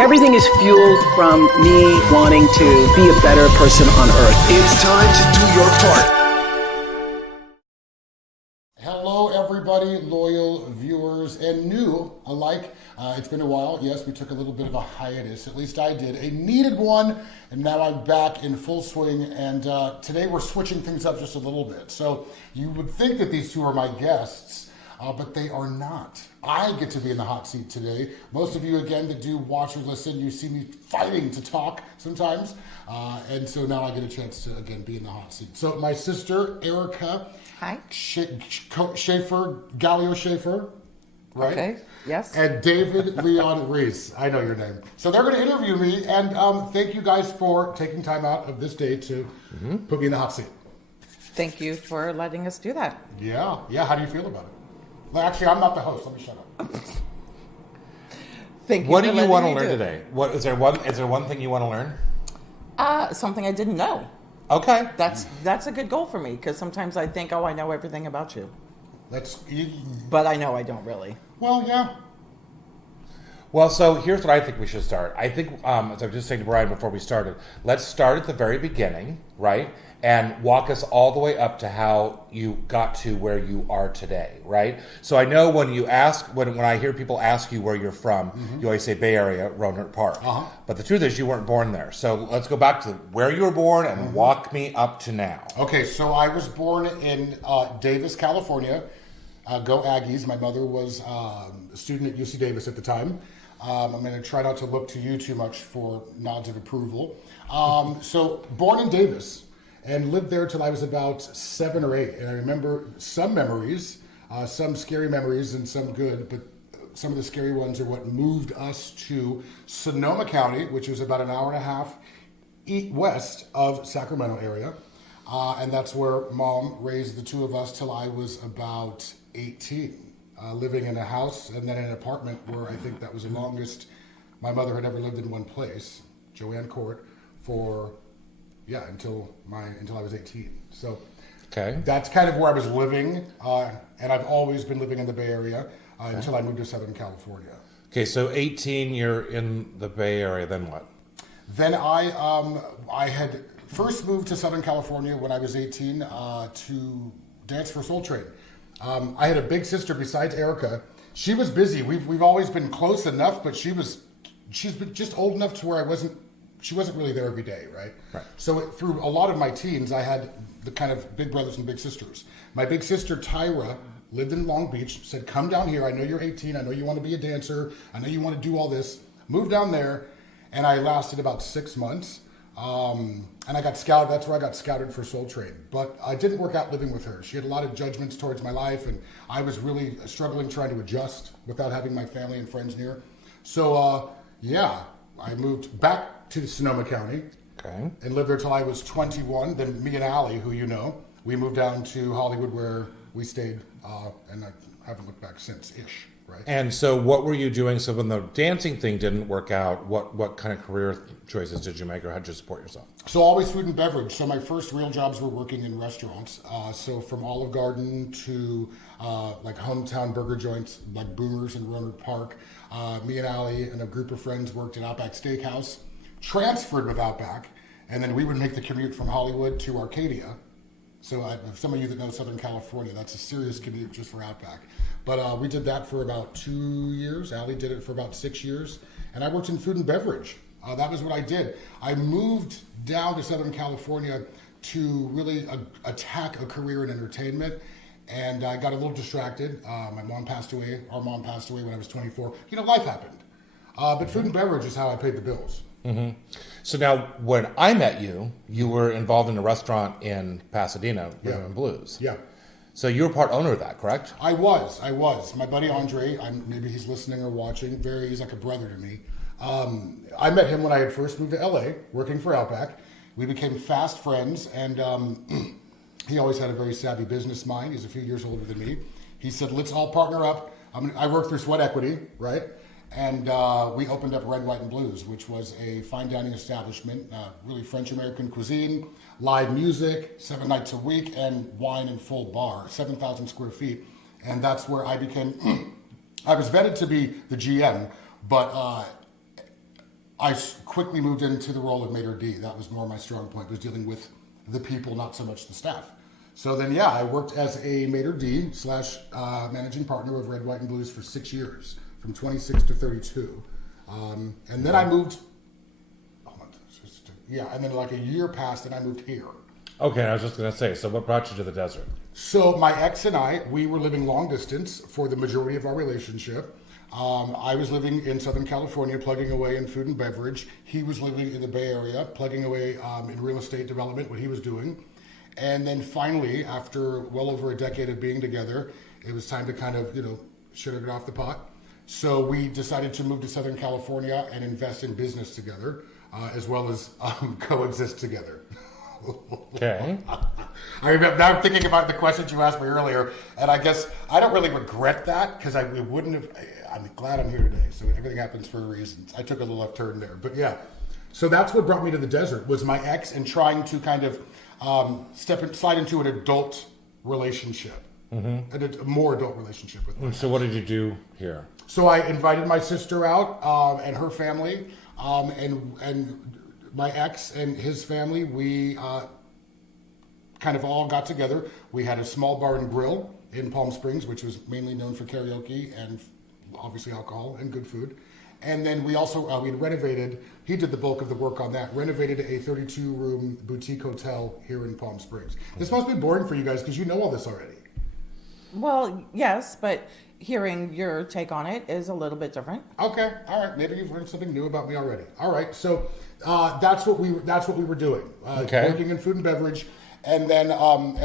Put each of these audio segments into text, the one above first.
Everything is fueled from me wanting to be a better person on earth. It's time to do your part. Hello, everybody, loyal viewers and new alike. It's been a while. Yes, we took a little bit of a hiatus. At least I did. A needed one, and now I'm back in full swing. And today we're switching things up just a little bit. So you would think that these two are my guests, but they are not. I get to be in the hot seat today. Most of you, again, that do watch or listen, you see me fighting to talk sometimes. And so now I get a chance to, again, be in the hot seat. So my sister, Ericka. Hi. Schaefer, Gallyot Schaefer, right? Okay, yes. And David Reese. I know your name. So they're going to interview me, and thank you guys for taking time out of this day to put me in the hot seat. Thank you for letting us do that. Yeah. How do you feel about it? Well, actually, I'm not the host. Let me shut up. Thank you. What do you want to learn today? What is there one thing you want to learn? Something I didn't know. Okay. That's a good goal for me, because sometimes I think, I know everything about you. But I know I don't really. Well, yeah. Well, so here's what I think we should start. I think, as I was just saying to Bryan before we started, let's start at the very beginning, right? And walk us all the way up to how you got to where you are today, right? So I know when you ask, when I hear people ask you where you're from, you always say Bay Area, Roanoke Park. But the truth is you weren't born there. So let's go back to where you were born and walk me up to now. Okay, so I was born in Davis, California. Go Aggies. My mother was a student at UC Davis at the time. I'm going to try not to look to you too much for nods of approval. So born in Davis and lived there till I was about 7 or 8. And I remember some memories, some scary memories and some good, but some of the scary ones are what moved us to Sonoma County, which was about an hour and a half west of Sacramento area. And that's where Mom raised the two of us till I was about 18. Living in a house and then in an apartment where I think that was the longest my mother had ever lived in one place, Joanne Court, for until I was 18. So that's kind of where I was living, and I've always been living in the Bay Area until I moved to Southern California. Okay, so 18, you're in the Bay Area. Then what? Then I had first moved to Southern California when I was 18 to dance for Soul Train. I had a big sister besides Ericka. She was busy. We've always been close enough, but she's been just old enough to where she wasn't really there every day, right? So through a lot of my teens, I had the kind of big brothers and big sisters. My big sister Tyra lived in Long Beach, said, come down here. I know you're 18. I know you want to be a dancer. I know you want to do all this. Moved down there, and I lasted about 6 months. And I got scouted. That's where I got scouted for Soul Train. But I didn't work out living with her. She had a lot of judgments towards my life, and I was really struggling trying to adjust without having my family and friends near. So, I moved back to Sonoma County and lived there till I was 21. Then me and Allie, who you know, we moved down to Hollywood where we stayed, and I haven't looked back since-ish. Right. And so what were you doing? So when the dancing thing didn't work out, what kind of career choices did you make, or how did you support yourself? So always food and beverage. So my first real jobs were working in restaurants. So from Olive Garden to like hometown burger joints like Boomers in Roanoke Park. Me and Allie and a group of friends worked at Outback Steakhouse, transferred with Outback, and then we would make the commute from Hollywood to Arcadia. So some of you that know Southern California, that's a serious commute just for Outback. But we did that for about 2 years. Allie did it for about 6 years. And I worked in food and beverage. That was what I did. I moved down to Southern California to really attack a career in entertainment. And I got a little distracted. My mom passed away. Our mom passed away when I was 24. Life happened. But food and beverage is how I paid the bills. Mm-hmm. So now, when I met you, you were involved in a restaurant in Pasadena, Rhythm and Blues. Yeah. So you were part owner of that, correct? I was. My buddy Andre, maybe he's listening or watching, he's like a brother to me. I met him when I had first moved to LA, working for Outback. We became fast friends, and he always had a very savvy business mind. He's a few years older than me. He said, let's all partner up. I worked through Sweat Equity, right? And we opened up Red, White, and Blues, which was a fine dining establishment, really French-American cuisine, live music, 7 nights a week, and wine and full bar, 7,000 square feet. And that's where I became, I was vetted to be the GM, but I quickly moved into the role of maitre d'. That was more my strong point, was dealing with the people, not so much the staff. So then, yeah, I worked as a maitre d' / managing partner of Red, White, and Blues for 6 years, from 26 to 32. And then I moved, and then like a year passed and I moved here. Okay, I was just going to say, so what brought you to the desert? So my ex and I, we were living long distance for the majority of our relationship. I was living in Southern California, plugging away in food and beverage. He was living in the Bay Area, plugging away in real estate development, what he was doing. And then finally, after well over a decade of being together, it was time to kind of, shut it off the pot. So we decided to move to Southern California and invest in business together, as well as coexist together. Okay. I remember, now I'm thinking about the questions you asked me earlier, and I guess I don't really regret that because we wouldn't have. I'm glad I'm here today. So everything happens for a reason. I took a little left turn there, but yeah. So that's what brought me to the desert, was my ex and trying to kind of slide into an adult relationship, a more adult relationship with my So what did you do here? So I invited my sister out and her family, and my ex and his family. We kind of all got together. We had a small bar and grill in Palm Springs, which was mainly known for karaoke and obviously alcohol and good food. And then we also, we renovated, he did the bulk of the work on that, renovated a 32-room boutique hotel here in Palm Springs. This must be boring for you guys because you know all this already. Well, yes, but hearing your take on it is a little bit different. Okay, all right. Maybe you've learned something new about me already. All right, so that's what we were doing. Working in food and beverage, and then go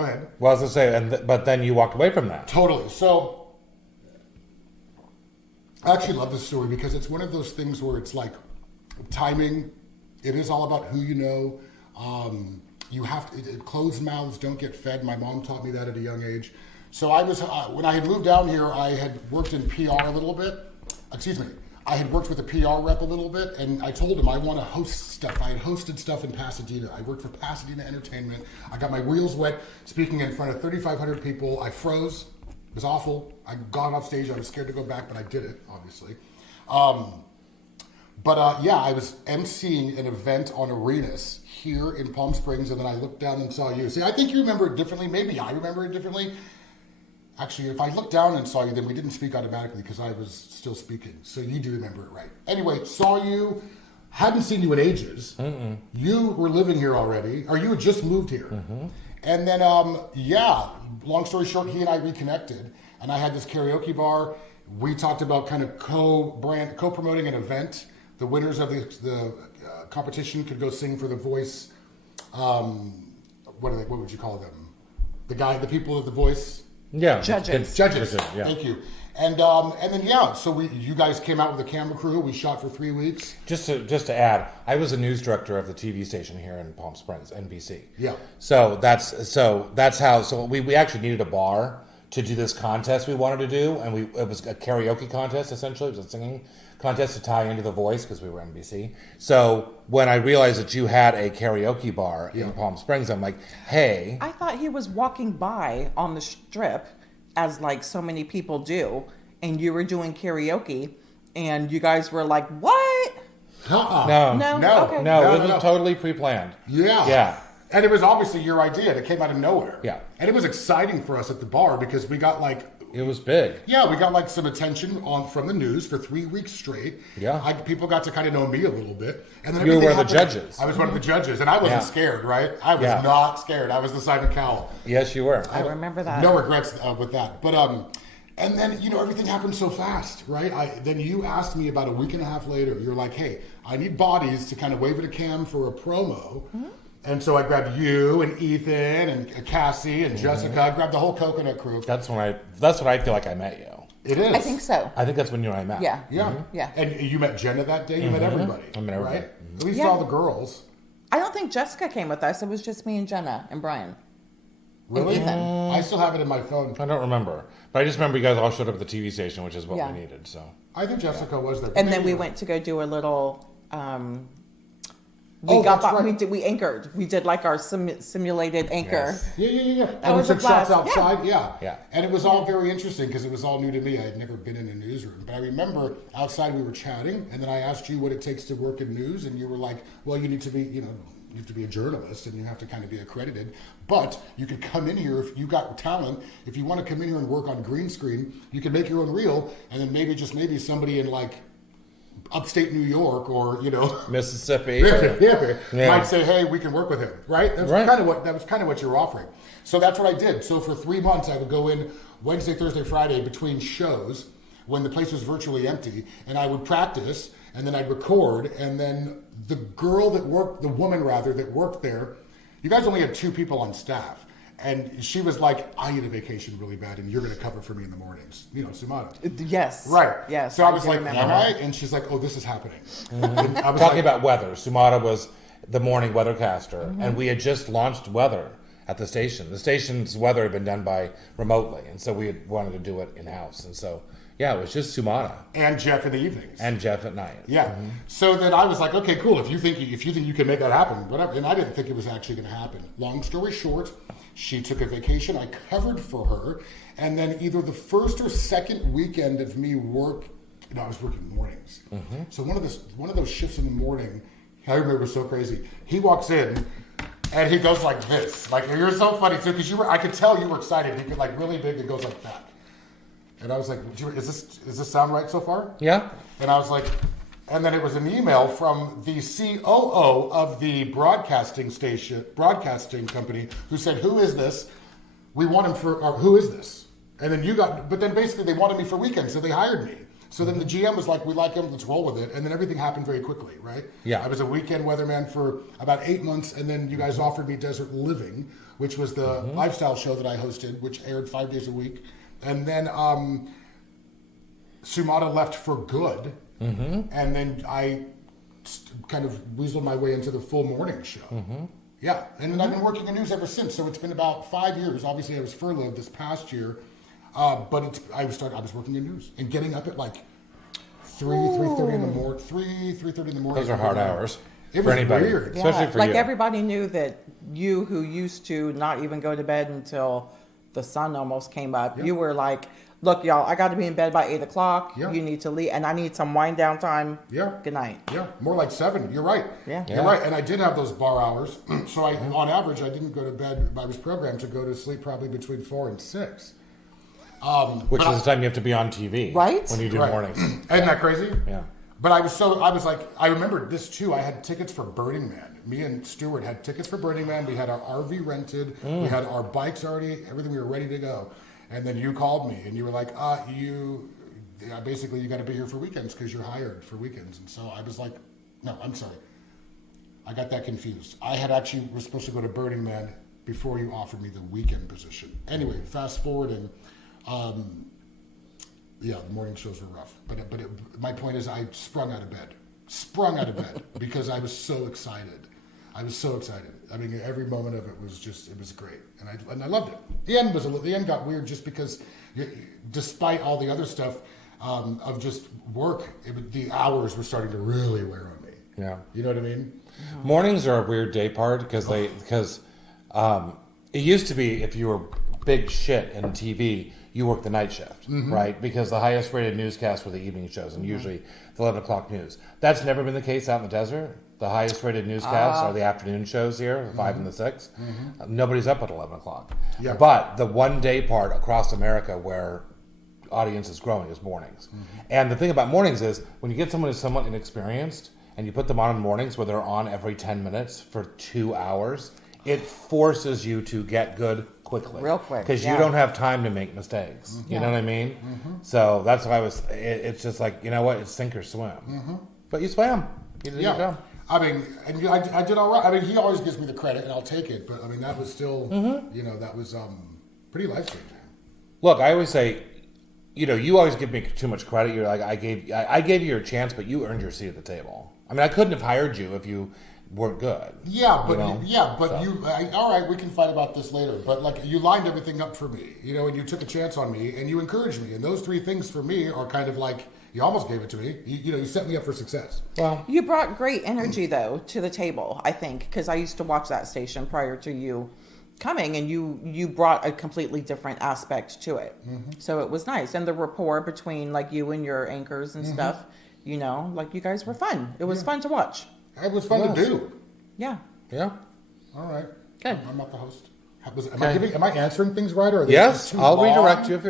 ahead. Well, I was going to say, but then you walked away from that. Totally. So I actually love this story because it's one of those things where it's like timing. It is all about who you know. You have to, closed mouths don't get fed. My mom taught me that at a young age. So I was, when I had moved down here, I had worked in PR a little bit. I had worked with a PR rep a little bit, and I told him I want to host stuff. I had hosted stuff in Pasadena. I worked for Pasadena Entertainment. I got my wheels wet speaking in front of 3,500 people. I froze. It was awful. I got off stage. I was scared to go back, but I did it, obviously. I was emceeing an event on Arenas here in Palm Springs, and then I looked down and saw you. See, I think you remember it differently. Maybe I remember it differently. Actually, if I looked down and saw you, then we didn't speak automatically because I was still speaking. So you do remember it right. Anyway, saw you, hadn't seen you in ages. Mm-mm. You were living here already, or you had just moved here. Mm-hmm. And then, long story short, he and I reconnected, and I had this karaoke bar. We talked about kind of co-promoting an event. The winners of the competition could go sing for The Voice. What would you call them? The people of The Voice. Yeah, Judges. Yeah. Thank you. And then so you guys came out with a camera crew. We shot for 3 weeks. Just to add, I was a news director of the TV station here in Palm Springs, NBC. Yeah. So that's how. So we actually needed a bar to do this contest we wanted to do, and it was a karaoke contest essentially. It was a singing contest to tie into The Voice because we were NBC. So when I realized that you had a karaoke bar in Palm Springs, I'm like, hey. I thought he was walking by on the strip, as like so many people do, and you were doing karaoke, and you guys were like, what? Uh-uh. No. Okay. No, it was totally pre-planned. Yeah. And it was obviously your idea. It came out of nowhere. Yeah. And it was exciting for us at the bar because we got it was big. Yeah, we got some attention from the news for 3 weeks straight. Yeah. People got to kind of know me a little bit. And then you were one of the judges. I was one of the judges, and I wasn't scared, right? I was not scared. I was the Simon Cowell. Yes, you were. I remember that. No regrets with that. But and then everything happened so fast, right? Then you asked me about a week and a half later. You're like, hey, I need bodies to kind of wave at a cam for a promo. Mm-hmm. And so I grabbed you and Ethan and Cassie and Jessica. I grabbed the whole Coconut crew. That's when I feel like I met you. It is. I think so. I think that's when you and I met. Yeah. Yeah. Mm-hmm. Yeah. And you met Jenna that day. You met everybody. I met everybody. Right? At least all the girls. I don't think Jessica came with us. It was just me and Jenna and Brian. Really? And Ethan. I still have it in my phone. I don't remember. But I just remember you guys all showed up at the TV station, which is what we needed. So I think Jessica was there. And then we went to go do a little We anchored. We did like our simulated anchor. Yes. Yeah. That And we was a took shots blast. outside. Yeah. And it was all very interesting because it was all new to me. I had never been in a newsroom. But I remember outside we were chatting, and then I asked you what it takes to work in news, and you were like, well, you need to be, you have to be a journalist and you have to kind of be accredited. But you could come in here if you got talent. If you want to come in here and work on green screen, you can make your own reel, and then maybe somebody in like upstate New York or Mississippi might say, hey, we can work with him, right? That was kind of what you were offering. So that's what I did. So for 3 months I would go in Wednesday, Thursday, Friday between shows when the place was virtually empty, and I would practice, and then I'd record, and then the woman that worked there, you guys only had 2 people on staff. And she was like, I need a vacation really bad, and you're going to cover for me in the mornings. Sumada. Yes. Right. Yes. So I was like, am I? And she's like, oh, this is happening. Mm-hmm. I was talking about weather. Sumada was the morning weathercaster, and we had just launched weather at the station. The station's weather had been done by remotely, and so we had wanted to do it in-house. And so, yeah, it was just Sumada. And Jeff in the evenings. And Jeff at night. Yeah. Mm-hmm. So then I was like, okay, cool. If you think you can make that happen, whatever. And I didn't think it was actually going to happen. Long story short, she took a vacation. I covered for her. And then either the first or second weekend of me I was working mornings. Mm-hmm. So one of those shifts in the morning, I remember it was so crazy. He walks in and he goes like this. Like, you're so funny too, because I could tell you were excited. He could like really big and goes like that. And I was like, does this sound right so far? Yeah. And I was like, and then it was an email from the COO of the broadcasting company who said, who is this? We want him who is this? And then but then basically they wanted me for weekends, so they hired me. So then the GM was like, we like him, let's roll with it. And then everything happened very quickly, right? Yeah. I was a weekend weatherman for about 8 months, and then you guys offered me Desert Living, which was the lifestyle show that I hosted, which aired 5 days a week. And then Sumada left for good, and then I kind of weaseled my way into the full morning show. Yeah, and then I've been working in news ever since. So it's been about 5 years. Obviously, I was furloughed this past year, but I was working in news and getting up at like 3:30 in the morning. 3:30 in the morning. Those are hard hours. It for was anybody, weird. especially for like you. everybody knew that you, who used to not even go to bed until the sun almost came up, you were like, look, y'all, I got to be in bed by 8 o'clock. Yeah. You need to leave, and I need some wind down time. Yeah. Good night. Yeah, more like 7. You're right. Yeah. You're right. And I did have those bar hours. So on average, I didn't go to bed. I was programmed to go to sleep probably between 4 and 6. Which is the time you have to be on TV. Right? When you do mornings. Isn't that crazy? Yeah. But I remembered this too. I had tickets for Burning Man. Me and Stuart had tickets for Burning Man. We had our RV rented. We had our bikes already, everything. We were ready to go. And then you called me and you were like, basically you got to be here for weekends because you're hired for weekends. And so I was like, no, I'm sorry. I got that confused. I was supposed to go to Burning Man before you offered me the weekend position. Anyway, fast forwarding, the morning shows were rough. But my point is I sprung out of bed because I was so excited. I mean, every moment of it was great, and I loved it. The end got weird just because, despite all the other stuff of just work, the hours were starting to really wear on me. Yeah, you know what I mean. Mornings are a weird day part because it used to be if you were big shit in TV, you work the night shift, right? Because the highest rated newscasts were the evening shows, and usually the 11 o'clock news. That's never been the case out in the desert. The highest rated newscasts are the afternoon shows here, the 5 and the 6. Nobody's up at 11 o'clock. Yeah. But the one day part across America where audience is growing is mornings. And the thing about mornings is when you get someone who's somewhat inexperienced and you put them on in mornings where they're on every 10 minutes for 2 hours, it forces you to get good quickly. Real quick. Because you don't have time to make mistakes. You know what I mean? So that's why it's just like, you know what? It's sink or swim. But you swam. You did your job. I mean, and I did all right. I mean, he always gives me the credit, and I'll take it. But I mean, that was still, that was pretty life changing. Look, I always say, you always give me too much credit. You're like, I gave you your chance, but you earned your seat at the table. I mean, I couldn't have hired you if you weren't good. Yeah, but all right, we can fight about this later. But like, you lined everything up for me, and you took a chance on me, and you encouraged me, and those 3 things for me are kind of like, You almost gave it to me. You set me up for success. Well, You brought great energy though to the table, I think, because I used to watch that station prior to you coming, and you brought a completely different aspect to it. So it was nice, and the rapport between like you and your anchors and stuff. Like you guys were fun. It was fun to watch. It was fun to do. Yeah. yeah. All right. Good. I'm not the host. Am I answering things right, or are they Yes, too I'll long? redirect you.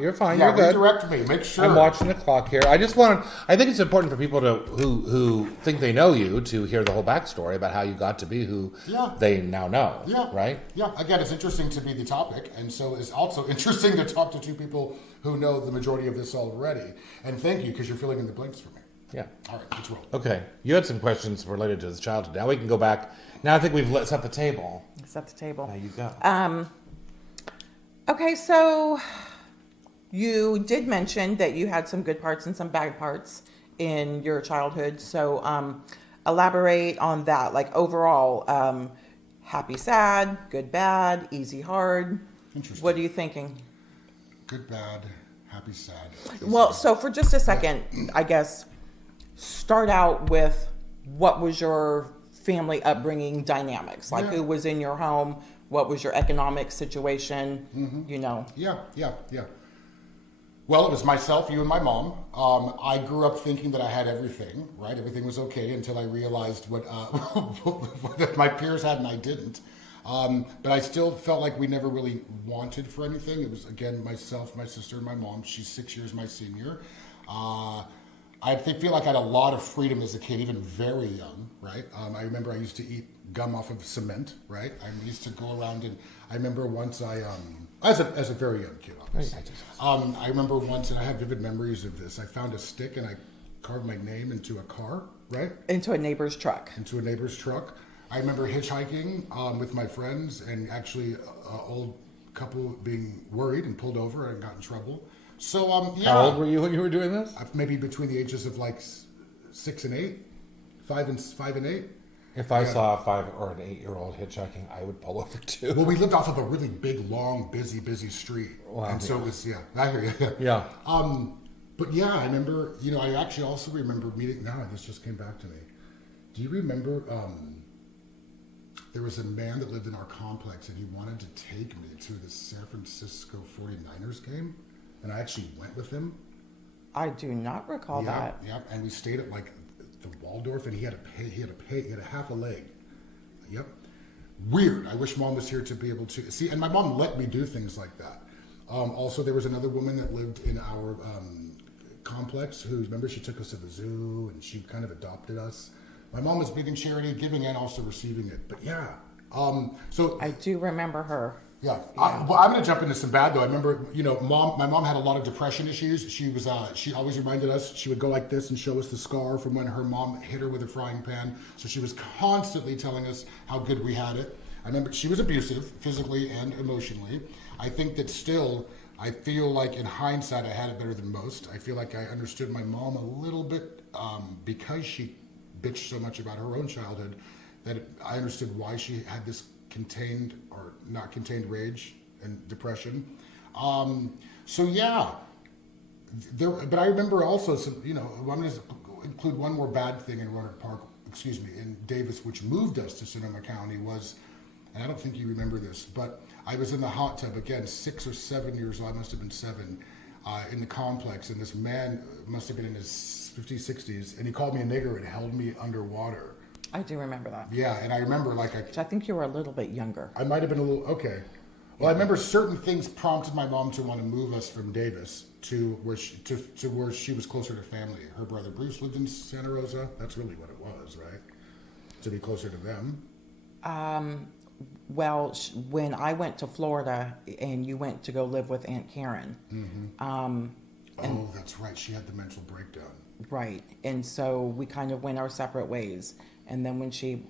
You're fine. Yeah, You're good. redirect me. Make sure. I'm watching the clock here. I think it's important for people who think they know you to hear the whole backstory about how you got to be who they now know. Yeah. Right? Yeah. Again, it's interesting to be the topic, and so it's also interesting to talk to two people who know the majority of this already. And thank you, because you're filling in the blanks for me. Yeah. All right, let's roll. Okay. You had some questions related to his childhood. Now we can go back. Now I think we've set the table. Set the table. Now you go. Okay, so you did mention that you had some good parts and some bad parts in your childhood. So elaborate on that. Like overall, happy, sad, good, bad, easy, hard. Interesting. What are you thinking? Good, bad, happy, sad. Well, so for just a second, I guess, start out with what was your family upbringing dynamics? Like who was in your home? What was your economic situation? Yeah. Well, it was myself, you, and my mom. I grew up thinking that I had everything, right? Everything was okay until I realized what what my peers had and I didn't. But I still felt like we never really wanted for anything. It was, again, myself, my sister, and my mom. She's 6 years my senior. Feel like I had a lot of freedom as a kid, even very young, right? I remember I used to eat gum off of cement, right? I used to go around, and I remember once as a very young kid, obviously. I remember once, and I have vivid memories of this. I found a stick and I carved my name into a car, right? Into a neighbor's truck. Into a neighbor's truck. I remember hitchhiking with my friends, and actually an old couple being worried and pulled over and got in trouble. So, How old were you when you were doing this? Maybe between the ages of like 6 and 8, 5 and 8. If I saw a 5 or an 8-year-old hitchhiking, I would pull over too. Well, we lived off of a really big, long, busy street. Wow. And so it was, I hear you. Yeah. But yeah, I remember, I actually also remember meeting, this just came back to me. Do you remember, there was a man that lived in our complex, and he wanted to take me to the San Francisco 49ers game, and I actually went with him. I do not recall that. Yeah, and we stayed at like the Waldorf, and he had a half a leg. Yep. Weird. I wish Mom was here to be able to see, and my mom let me do things like that. Also, there was another woman that lived in our complex who, remember, she took us to the zoo, and she kind of adopted us. My mom was big in charity, giving and also receiving it. But yeah, so I do remember her. Yeah. I'm going to jump into some bad though. I remember, my mom had a lot of depression issues. She always reminded us, she would go like this and show us the scar from when her mom hit her with a frying pan. So she was constantly telling us how good we had it. I remember she was abusive, physically and emotionally. I think that still, I feel like in hindsight, I had it better than most. I feel like I understood my mom a little bit because she bitched so much about her own childhood, that I understood why she had this contained or not contained rage and depression. So yeah, but I remember also some, I'm going to include one more bad thing in Roanoke Park, in Davis, which moved us to Sonoma County was, and I don't think you remember this, but I was in the hot tub, again, 6 or 7 years old, I must have been 7, in the complex, and this man must have been in his 50s, 60s, and he called me a nigger and held me underwater. I do remember that. Yeah, and I remember I think you were a little bit younger. I might have been a little, okay. Well, I remember certain things prompted my mom to want to move us from Davis to where she was closer to family. Her brother Bruce lived in Santa Rosa. That's really what it was, right? To be closer to them. Well, when I went to Florida and you went to go live with Aunt Karen. Oh, that's right. She had the mental breakdown. Right. And so we kind of went our separate ways. And then when she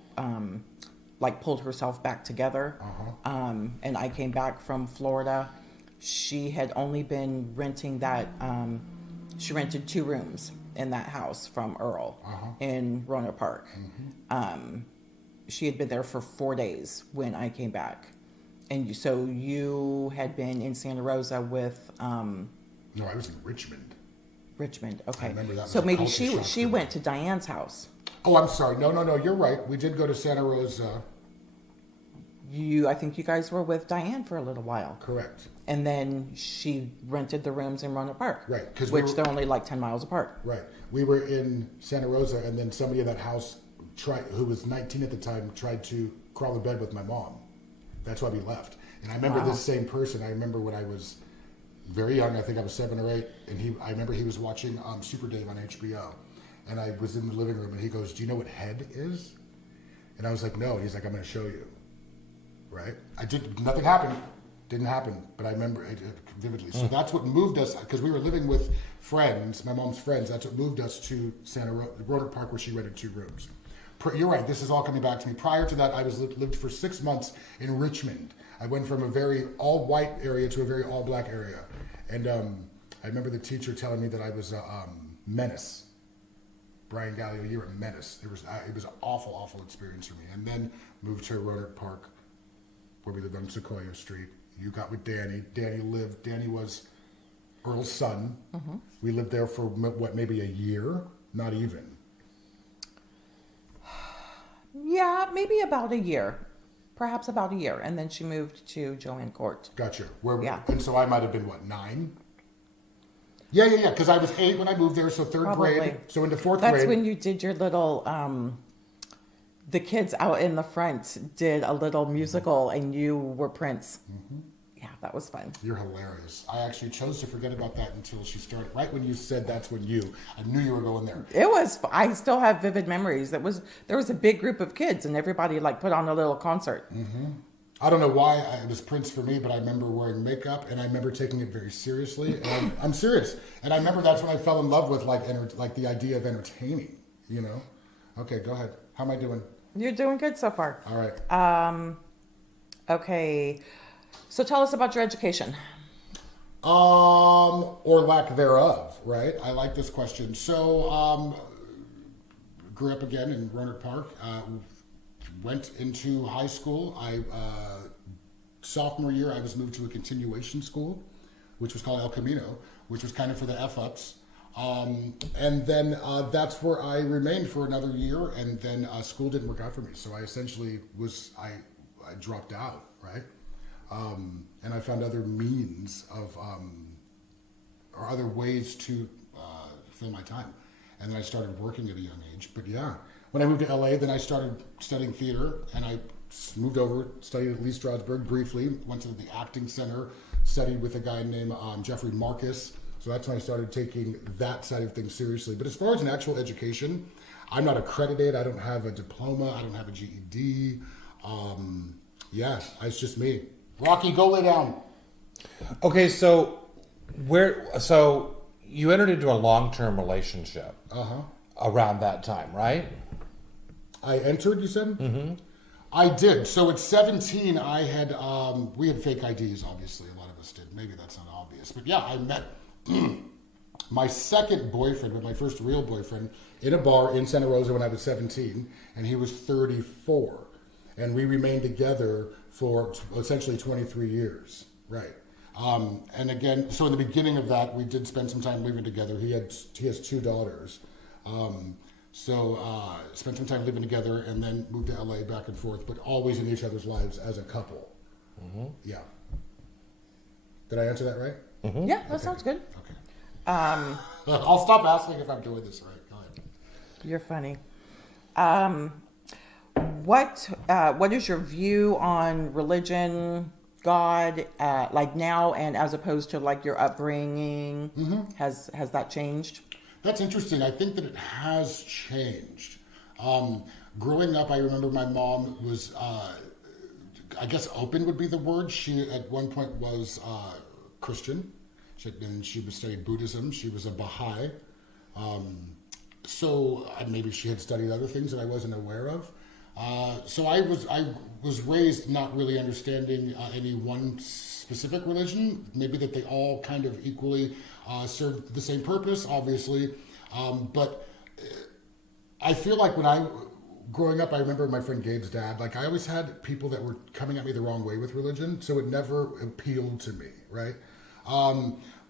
pulled herself back together, and I came back from Florida, she had only been renting that, she rented 2 rooms in that house from Earl in Roanoke Park. She had been there for 4 days when I came back. And so you had been in Santa Rosa with... No, I was in Richmond. Richmond. Okay. I remember that So was a maybe culture she shock she for me. went to Diane's house. Oh, I'm sorry. No. You're right. We did go to Santa Rosa. I think you guys were with Diane for a little while. Correct. And then she rented the rooms in Roanoke Park. Right, 'cause which they're only like 10 miles apart. Right. We were in Santa Rosa, and then somebody in that house who was 19 at the time, tried to crawl in bed with my mom. That's why we left. And I remember this same person. I remember when I was very young. I think I was 7 or 8, and I remember he was watching Super Dave on HBO, and I was in the living room, and he goes, "Do you know what head is?" And I was like, "No." And he's like, "I'm going to show you." Right? Nothing happened. Didn't happen, but I remember it vividly. So that's what moved us, because we were living with friends, my mom's friends. That's what moved us to Roanoke Park, where she rented 2 rooms. You're right. This is all coming back to me. Prior to that, I lived for 6 months in Richmond. I went from a very all-white area to a very all-black area, and I remember the teacher telling me that I was a menace. Bryan Gallo, you're a menace. It was an awful, awful experience for me. And then moved to Roanoke Park, where we lived on Sequoia Street. You got with Danny. Danny was Earl's son. Mm-hmm. We lived there for, maybe a year? Not even. Yeah, maybe about a year. Perhaps about a year. And then she moved to Joanne Court. Gotcha. Yeah. And so I might have been, 9? Yeah. Because I was 8 when I moved there, so third Probably. grade. So into fourth grade. That's when you did your little... the kids out in the front did a little musical, and you were Prince. Mm-hmm. Yeah, that was fun. You're hilarious. I actually chose to forget about that until she started. Right when you said that's when I knew you were going there. It was. I still have vivid memories. There was a big group of kids, and everybody put on a little concert. Mm-hmm. I don't know why it was Prince for me, but I remember wearing makeup, and I remember taking it very seriously. And I'm serious. And I remember that's when I fell in love with like the idea of entertaining. You know. Okay, go ahead. How am I doing? You're doing good so far. All right. Okay. So tell us about your education. Or lack thereof, right? I like this question. So, grew up again in Roanoke Park. Went into high school. Sophomore year, I was moved to a continuation school, which was called El Camino, which was kind of for the F-ups. And then that's where I remained for another year, and then school didn't work out for me. So I essentially I dropped out, right? And I found other means of, or other ways to fill my time. And then I started working at a young age. But yeah, when I moved to LA, then I started studying theater, and I moved over, studied at Lee Strasberg briefly, went to the acting center, studied with a guy named Jeffrey Marcus. So that's when I started taking that side of things seriously. But as far as an actual education, I'm not accredited. I don't have a diploma. I don't have a GED. It's just me. Rocky, go lay down. Okay, so you entered into a long-term relationship around that time, right? I entered, you said? Mm-hmm. I did. So at 17, I had, we had fake IDs, obviously. A lot of us did. Maybe that's not obvious. But yeah, I met my second boyfriend, my first real boyfriend, in a bar in Santa Rosa when I was 17, and he was 34. And we remained together for essentially 23 year right? And again, so in the beginning of that, we did spend some time living together. He has 2 daughters. Spent some time living together, and then moved to LA back and forth, but always in each other's lives as a couple. Mm-hmm. Yeah. Did I answer that right? Mm-hmm. Yeah, that sounds good. Okay. I'll stop asking if I'm doing this right. Go ahead. You're funny. What is your view on religion, God, like now, and as opposed to like your upbringing? Mm-hmm. Has that changed? That's interesting. I think that it has changed. Growing up, I remember my mom was, I guess open would be the word. She at one point was Christian. She was studying Buddhism. She was a Baha'i. Maybe she had studied other things that I wasn't aware of. So I was raised not really understanding any one specific religion. Maybe that they all kind of equally serve the same purpose, obviously. But I feel like growing up, I remember my friend Gabe's dad. Like I always had people that were coming at me the wrong way with religion, so it never appealed to me, right?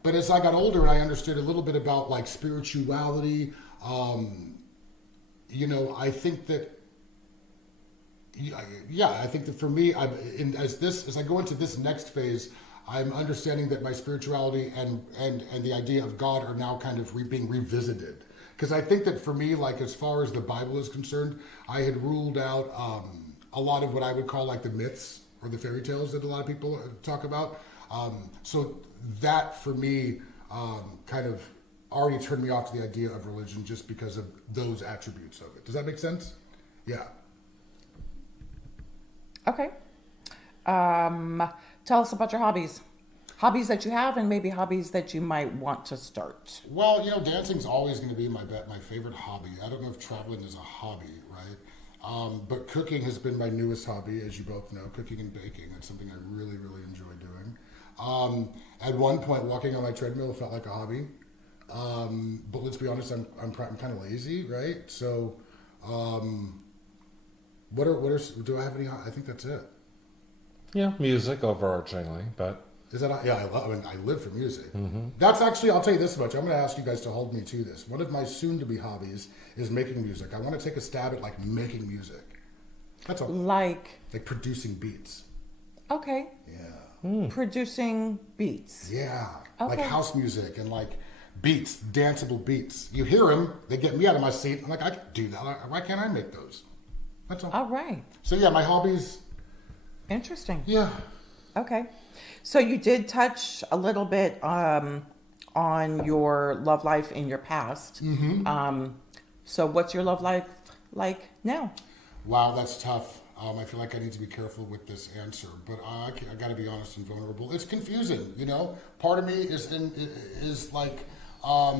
But as I got older and I understood a little bit about like spirituality, you know, I think that, yeah, I think that for me, as I go into this next phase, I'm understanding that my spirituality and the idea of God are now kind of being revisited. Because I think that for me, like as far as the Bible is concerned, I had ruled out a lot of what I would call like the myths or the fairy tales that a lot of people talk about. So that for me kind of already turned me off to the idea of religion just because of those attributes of it. Does that make sense? Yeah. Okay. Tell us about your hobbies. Hobbies that you have and maybe hobbies that you might want to start. Well, you know, dancing's always going to be my favorite hobby. I don't know if traveling is a hobby, right? But cooking has been my newest hobby, as you both know. Cooking and baking. That's something I really, really enjoy doing. At one point, walking on my treadmill felt like a hobby. But let's be honest, I'm kind of lazy, right? So, do I have any? I think that's it. Yeah, music overarchingly, but Is that? Yeah, I live for music. Mm-hmm. That's actually, I'll tell you this much. I'm going to ask you guys to hold me to this. One of my soon-to-be hobbies is making music. I want to take a stab at like making music. That's all. Like producing beats. Okay. Yeah. Producing beats. Yeah. Okay. Like house music and like beats, danceable beats. You hear them, they get me out of my seat. I'm like, I can do that. Why can't I make those? That's all. All right. So yeah, my hobbies. Interesting. Yeah. Okay. So you did touch a little bit on your love life in your past. Mm-hmm. So what's your love life like now? Wow, that's tough. I feel like I need to be careful with this answer, but I got to be honest and vulnerable. It's confusing, you know. Part of me is like, I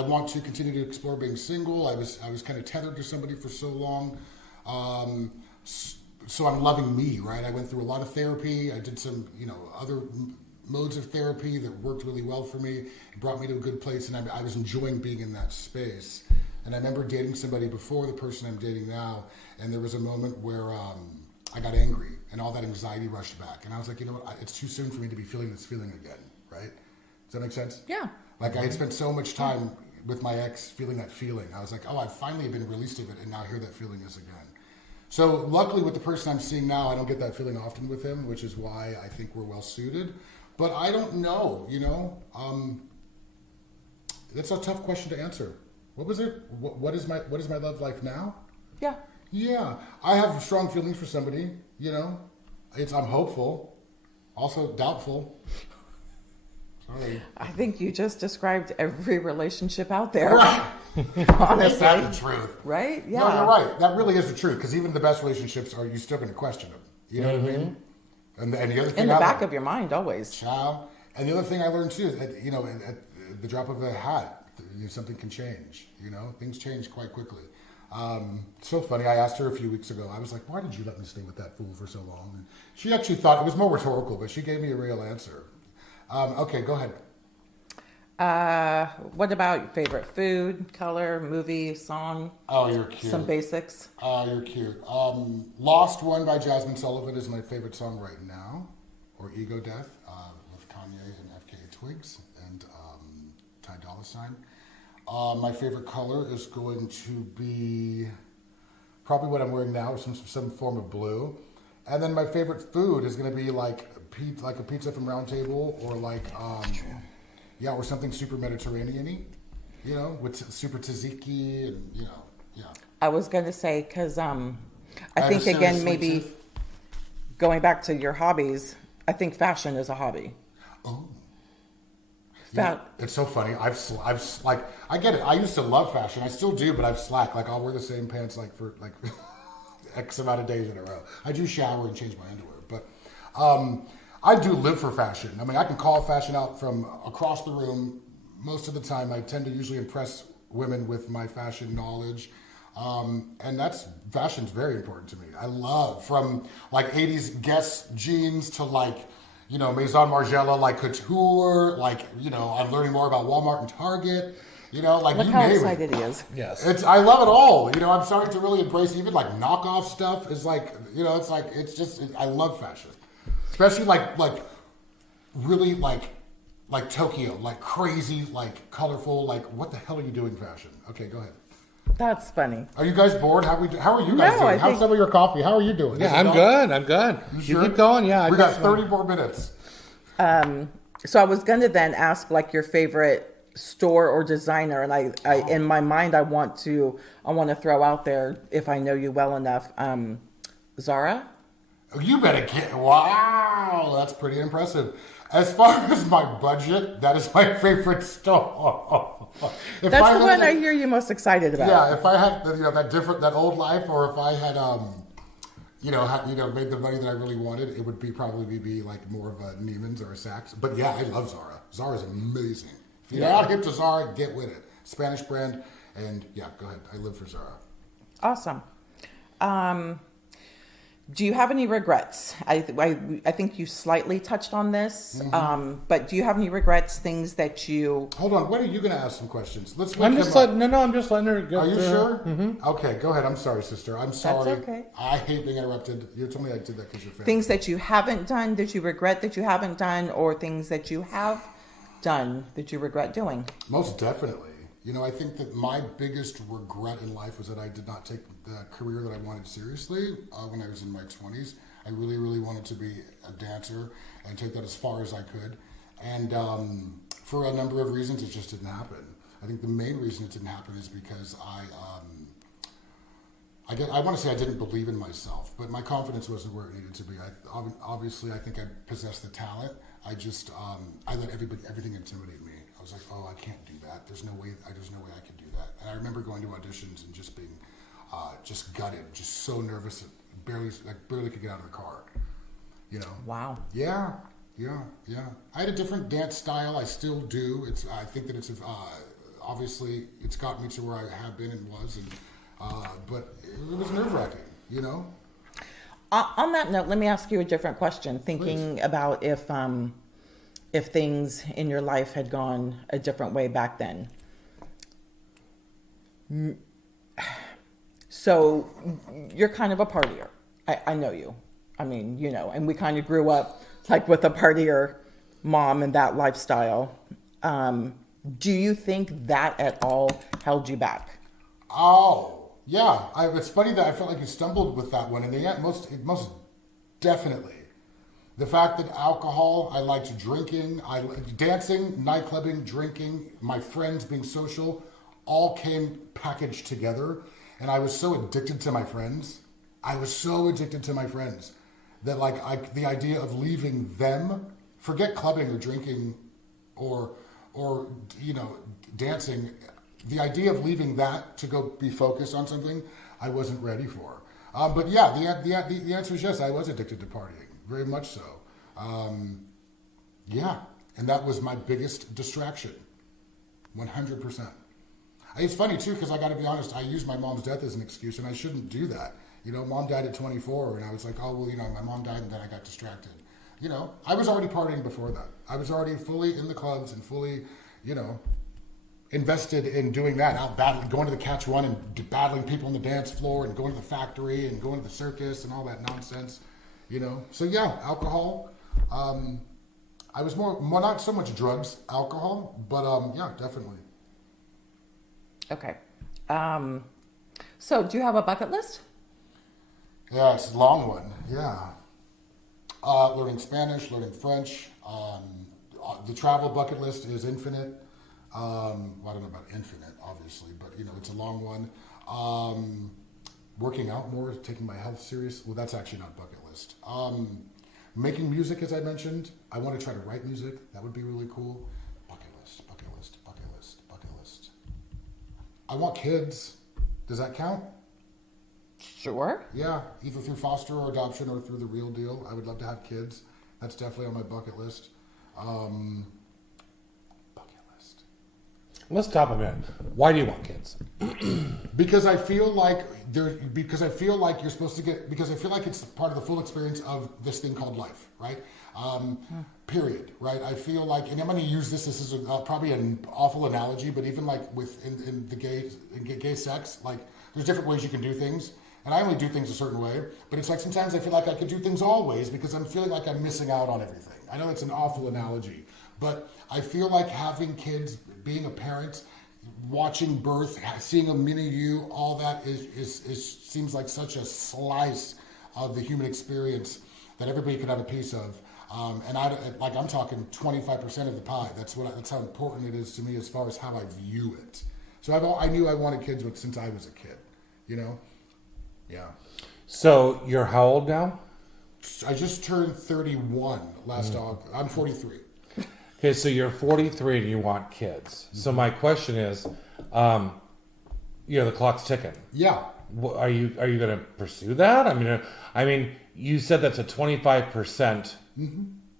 want to continue to explore being single. I was kind of tethered to somebody for so long. So I'm loving me, right? I went through a lot of therapy. I did some, you know, other modes of therapy that worked really well for me. It brought me to a good place, and I was enjoying being in that space. And I remember dating somebody before the person I'm dating now, and there was a moment where I got angry, and all that anxiety rushed back. And I was like, you know what? It's too soon for me to be feeling this feeling again, right? Does that make sense? Yeah. Like I had spent so much time with my ex feeling that feeling. I was like, oh, I've finally been released of it, and now here that feeling is again. So luckily with the person I'm seeing now, I don't get that feeling often with him, which is why I think we're well suited. But I don't know, you know. That's a tough question to answer. What was it? What is my love life now? Yeah. Yeah. I have strong feelings for somebody, you know. I'm hopeful, also doubtful. Sorry. I think you just described every relationship out there. Right. Honestly. That's the truth. Right? Yeah. No, you're right. That really is the truth, because even the best relationships are you still going to question them. You know what I mean? And the other thing in the back of your mind, always. Child. And the other thing I learned too is that, you know, at the drop of a hat, you know, something can change. You know, things change quite quickly. So funny. I asked her a few weeks ago. I was like, "Why did you let me stay with that fool for so long?" And she actually thought it was more rhetorical, but she gave me a real answer. Okay, go ahead. What about your favorite food, color, movie, song? Oh, you're cute. Some basics. Oh, you're cute. Lost One by Jasmine Sullivan is my favorite song right now. Or Ego Death with Kanye and FKA Twigs and Ty Dolla $ign. My favorite color is going to be probably what I'm wearing now, some form of blue. And then my favorite food is going to be like a pizza from Round Table, or like or something super Mediterranean-y, you know, with super tzatziki and, you know, yeah. I was going to say, because I think, again, maybe going back to your hobbies, I think fashion is a hobby. Oh. Yeah, it's so funny. I've like, I get it. I used to love fashion. I still do, but I've slacked. Like, I'll wear the same pants like for like X amount of days in a row. I do shower and change my underwear, but I do live for fashion. I mean, I can call fashion out from across the room. Most of the time, I tend to usually impress women with my fashion knowledge. And fashion's very important to me. I love from like 80s Guess jeans to like, you know, Maison Margiela, like couture, like, you know, I'm learning more about Walmart and Target, you know, like look you how name excited it. he is. yes. I love it all. You know, I'm starting to really embrace even like knockoff stuff is like, you know, it's just, I love fashion. Especially like really like Tokyo, like crazy, like colorful, like what the hell are you doing fashion? Okay, go ahead. That's funny. Are you guys bored? How are you guys No, doing? I How's think- some of your coffee? How are you doing? Yeah, Is it I'm going? good. I'm good. You You sure? keep going. Yeah. We got 30 more minutes. So I was going to then ask like your favorite store or designer, and I in my mind I want to throw out there, if I know you well enough, Zara. Oh, you better get. Wow, that's pretty impressive. As far as my budget, that is my favorite store. If That's I the had- one I hear you most excited about. Yeah, if I had that old life, or if I had made the money that I really wanted, it would probably be like more of a Neiman's or a Saks. But yeah, I love Zara. Zara's amazing. If you're not hip to Zara, get with it. Spanish brand, and yeah, go ahead. I live for Zara. Awesome. Do you have any regrets? I think you slightly touched on this, but do you have any regrets? Things that you... Hold on, when are you going to ask some questions? Let's. I'm just letting. No, I'm just letting her go. Are you sure? Mm-hmm. Okay, go ahead. I'm sorry, sister. I'm sorry. okay. I hate being interrupted. You told me I did that because you're family. Things that you haven't done that you regret that you haven't done, or things that you have done that you regret doing? Most definitely. I think that my biggest regret in life was that I did not take the career that I wanted seriously when I was in my 20s. I really, really wanted to be a dancer and take that as far as I could. And for a number of reasons, it just didn't happen. I think the main reason it didn't happen is because I want to say I didn't believe in myself, but my confidence wasn't where it needed to be. Obviously, I think I possessed the talent. I just, I let everything intimidate me. I was like, oh, I can't do that. There's no way I could do that. And I remember going to auditions and just being, just gutted, just so nervous, barely could get out of the car. Wow. Yeah. I had a different dance style. I still do. I think that it's obviously it's got me to where I have been and was, but it was nerve-wracking. On that note, let me ask you a different question. Thinking about if things in your life had gone a different way back then. So you're kind of a partier. I know you. I mean, and we kind of grew up like with a partier mom and that lifestyle. Do you think that at all held you back? Oh, yeah. It's funny that I felt like you stumbled with that one. And yeah, most definitely. The fact that alcohol, I liked drinking, dancing, nightclubbing, drinking, my friends being social, all came packaged together. And I was so addicted to my friends. That the idea of leaving them, forget clubbing or drinking or dancing, the idea of leaving that to go be focused on something, I wasn't ready for. But yeah, the answer is yes, I was addicted to partying. Very much so. Yeah, and that was my biggest distraction, 100%. It's funny too, because I got to be honest, I used my mom's death as an excuse, and I shouldn't do that. Mom died at 24, and I was like, oh, well, my mom died, and then I got distracted. I was already partying before that. I was already fully in the clubs and fully, invested in doing that, out battling, going to the Catch One and battling people on the dance floor and going to the factory and going to the circus and all that nonsense, So yeah, alcohol. I was more not so much drugs, alcohol, but yeah, definitely. Okay. So do you have a bucket list? Yeah, it's a long one. Yeah. Learning Spanish, learning French. The travel bucket list is infinite. Well, I don't know about infinite, obviously, but it's a long one. Working out more, taking my health serious. Well, that's actually not bucket list. Making music, as I mentioned. I want to try to write music. That would be really cool. Bucket list, bucket list, bucket list, bucket list. I want kids. Does that count? Sure. Yeah, either through foster or adoption or through the real deal. I would love to have kids. That's definitely on my bucket list. Bucket list. Let's stop a minute. Why do you want kids? Because I feel like you're supposed to because I feel like it's part of the full experience of this thing called life, right? Period, right? I feel like, and I'm going to use this is probably an awful analogy, but even like in gay sex, like there's different ways you can do things. And I only do things a certain way, but it's like sometimes I feel like I could do things all ways because I'm feeling like I'm missing out on everything. I know it's an awful analogy, but I feel like having kids, being a parent, watching birth, seeing a mini you, all that is seems like such a slice of the human experience that everybody could have a piece of. And I'm talking 25% of the pie. That's how important it is to me as far as how I view it. So I knew I wanted kids since I was a kid, you know? Yeah. So you're how old now? I just turned 31 last August. I'm 43. Okay, so you're 43 and you want kids. So my question is, the clock's ticking. Yeah. Are you going to pursue that? I mean, you said that's a 25%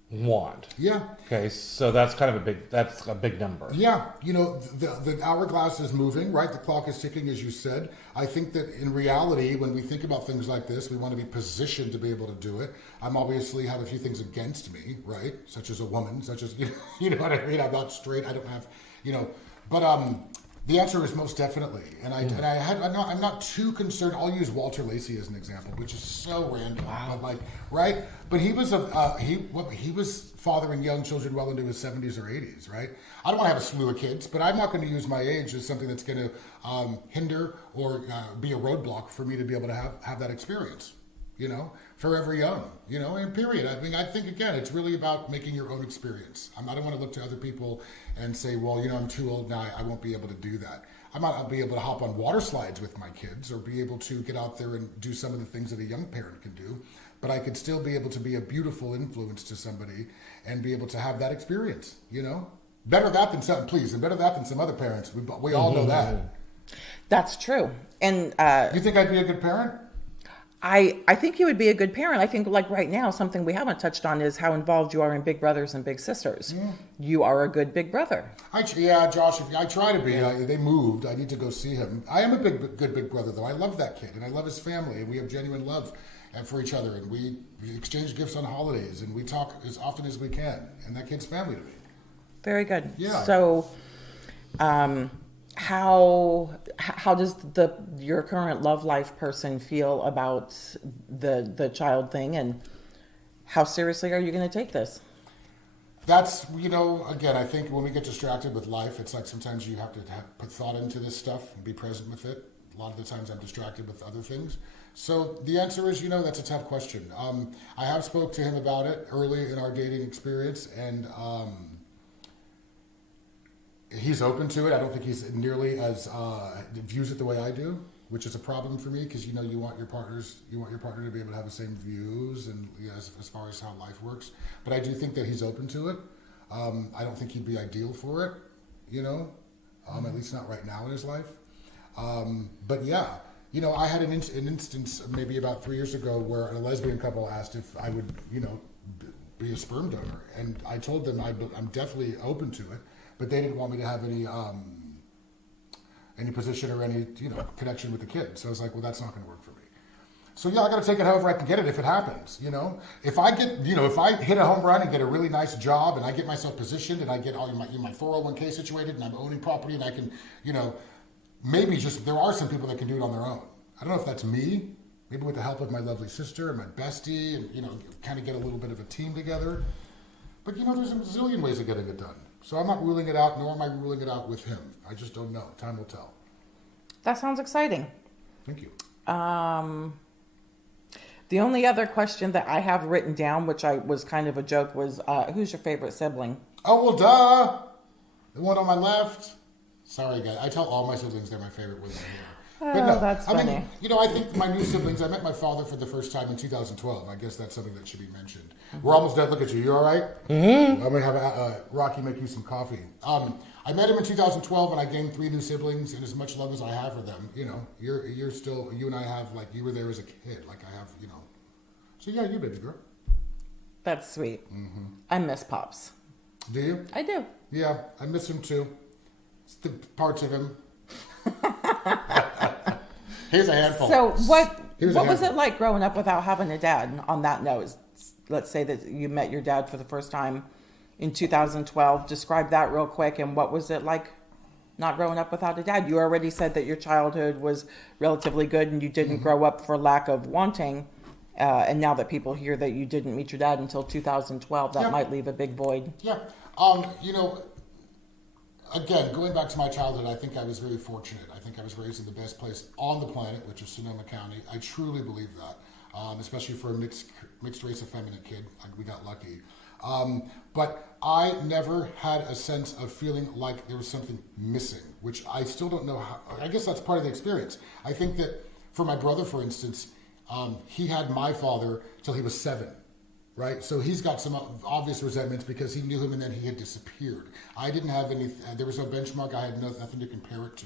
want. Yeah. Okay, so that's kind of a big number. Yeah, the hourglass is moving, right? The clock is ticking, as you said. I think that in reality, when we think about things like this, we want to be positioned to be able to do it. I'm obviously have a few things against me, right? Such as a woman, such as, you know what I mean? I'm not straight. I don't have, but the answer is most definitely. And I'm not too concerned. I'll use Walter Lacey as an example, which is so random, but right? But he was he was fathering young children well into his 70s or 80s, right? I don't want to have a slew of kids, but I'm not going to use my age as something that's going to hinder or be a roadblock for me to be able to have that experience, forever young, and period. I think, again, it's really about making your own experience. I don't want to look to other people and say, well, I'm too old now, I won't be able to do that. I might not be able to hop on water slides with my kids or be able to get out there and do some of the things that a young parent can do, but I could still be able to be a beautiful influence to somebody and be able to have that experience, Better that than some other parents. We all know that. That's true. And you think I'd be a good parent? I think you would be a good parent. I think, like right now, something we haven't touched on is how involved you are in Big Brothers and Big Sisters. Yeah. You are a good big brother. Josh, I try to be. They moved. I need to go see him. I am a good big brother, though. I love that kid, and I love his family, and we have genuine love for each other, and we exchange gifts on holidays, and we talk as often as we can, and that kid's family to me. Very good. Yeah. So, how does your current love life person feel about the child thing, and how seriously are you going to take this? That's, again, I think when we get distracted with life, it's like sometimes you have to put thought into this stuff and be present with it. A lot of the times I'm distracted with other things. So the answer is, that's a tough question. I have spoke to him about it early in our dating experience, and he's open to it. I don't think he's nearly as views it the way I do, which is a problem for me because you want your partner to be able to have the same views and as far as how life works. But I do think that he's open to it. I don't think he'd be ideal for it, at least not right now in his life. But yeah, I had an instance maybe about 3 years ago where a lesbian couple asked if I would, be a sperm donor, and I told them I'm definitely open to it. But they didn't want me to have any position or any connection with the kid. So I was like, well, that's not going to work for me. So yeah, I got to take it however I can get it if it happens. If I get if I hit a home run and get a really nice job and I get myself positioned and I get all my 401k situated and I'm owning property and I can maybe there are some people that can do it on their own. I don't know if that's me. Maybe with the help of my lovely sister and my bestie and kind of get a little bit of a team together. But there's a zillion ways of getting it done. So I'm not ruling it out, nor am I ruling it out with him. I just don't know. Time will tell. That sounds exciting. Thank you. The only other question that I have written down, which was kind of a joke, was who's your favorite sibling? Oh, well, duh. The one on my left. Sorry, guys. I tell all my siblings they're my favorite when they're here. But no, that's funny. I think my new siblings, I met my father for the first time in 2012. I guess that's something that should be mentioned. We're almost done. Look at you. You all right? Mm-hmm. I'm going to have Rocky make you some coffee. I met him in 2012, and I gained 3 new siblings, and as much love as I have for them, you're still, you and I have, you were there as a kid, I have, So yeah, you baby girl. That's sweet. Mm-hmm. I miss Pops. Do you? I do. Yeah, I miss him too. It's the parts of him. Here's a handful. So what was it like growing up without having a dad? On that note, let's say that you met your dad for the first time in 2012. Describe that real quick, and what was it like not growing up without a dad? You already said that your childhood was relatively good and you didn't grow up for lack of wanting. And now that people hear that you didn't meet your dad until 2012, that might leave a big void. Yeah. You know, again, going back to my childhood, I think I was very fortunate. I think I was raised in the best place on the planet, which is Sonoma County. I truly believe that, especially for a mixed race effeminate kid. We got lucky. But I never had a sense of feeling like there was something missing, which I still don't know how. I guess that's part of the experience. I think that for my brother, for instance, he had my father till he was 7. Right, so he's got some obvious resentments because he knew him and then he had disappeared. I didn't have any. There was no benchmark. I had nothing to compare it to.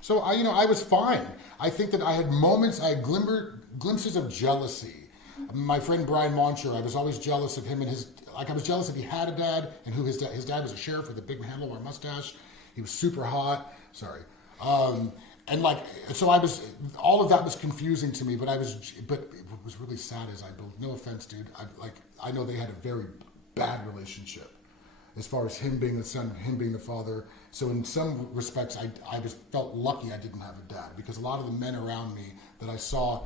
So I was fine. I think that I had moments. I had glimpses of jealousy. My friend Brian Moncher, I was always jealous of him and his. Like I was jealous if he had a dad and who his dad was a sheriff with a big handlebar mustache. He was super hot. Sorry. And like, so I was, all of that was confusing to me, but what was really sad is no offense, dude. I know they had a very bad relationship as far as him being the son, him being the father. So in some respects, I felt lucky I didn't have a dad because a lot of the men around me that I saw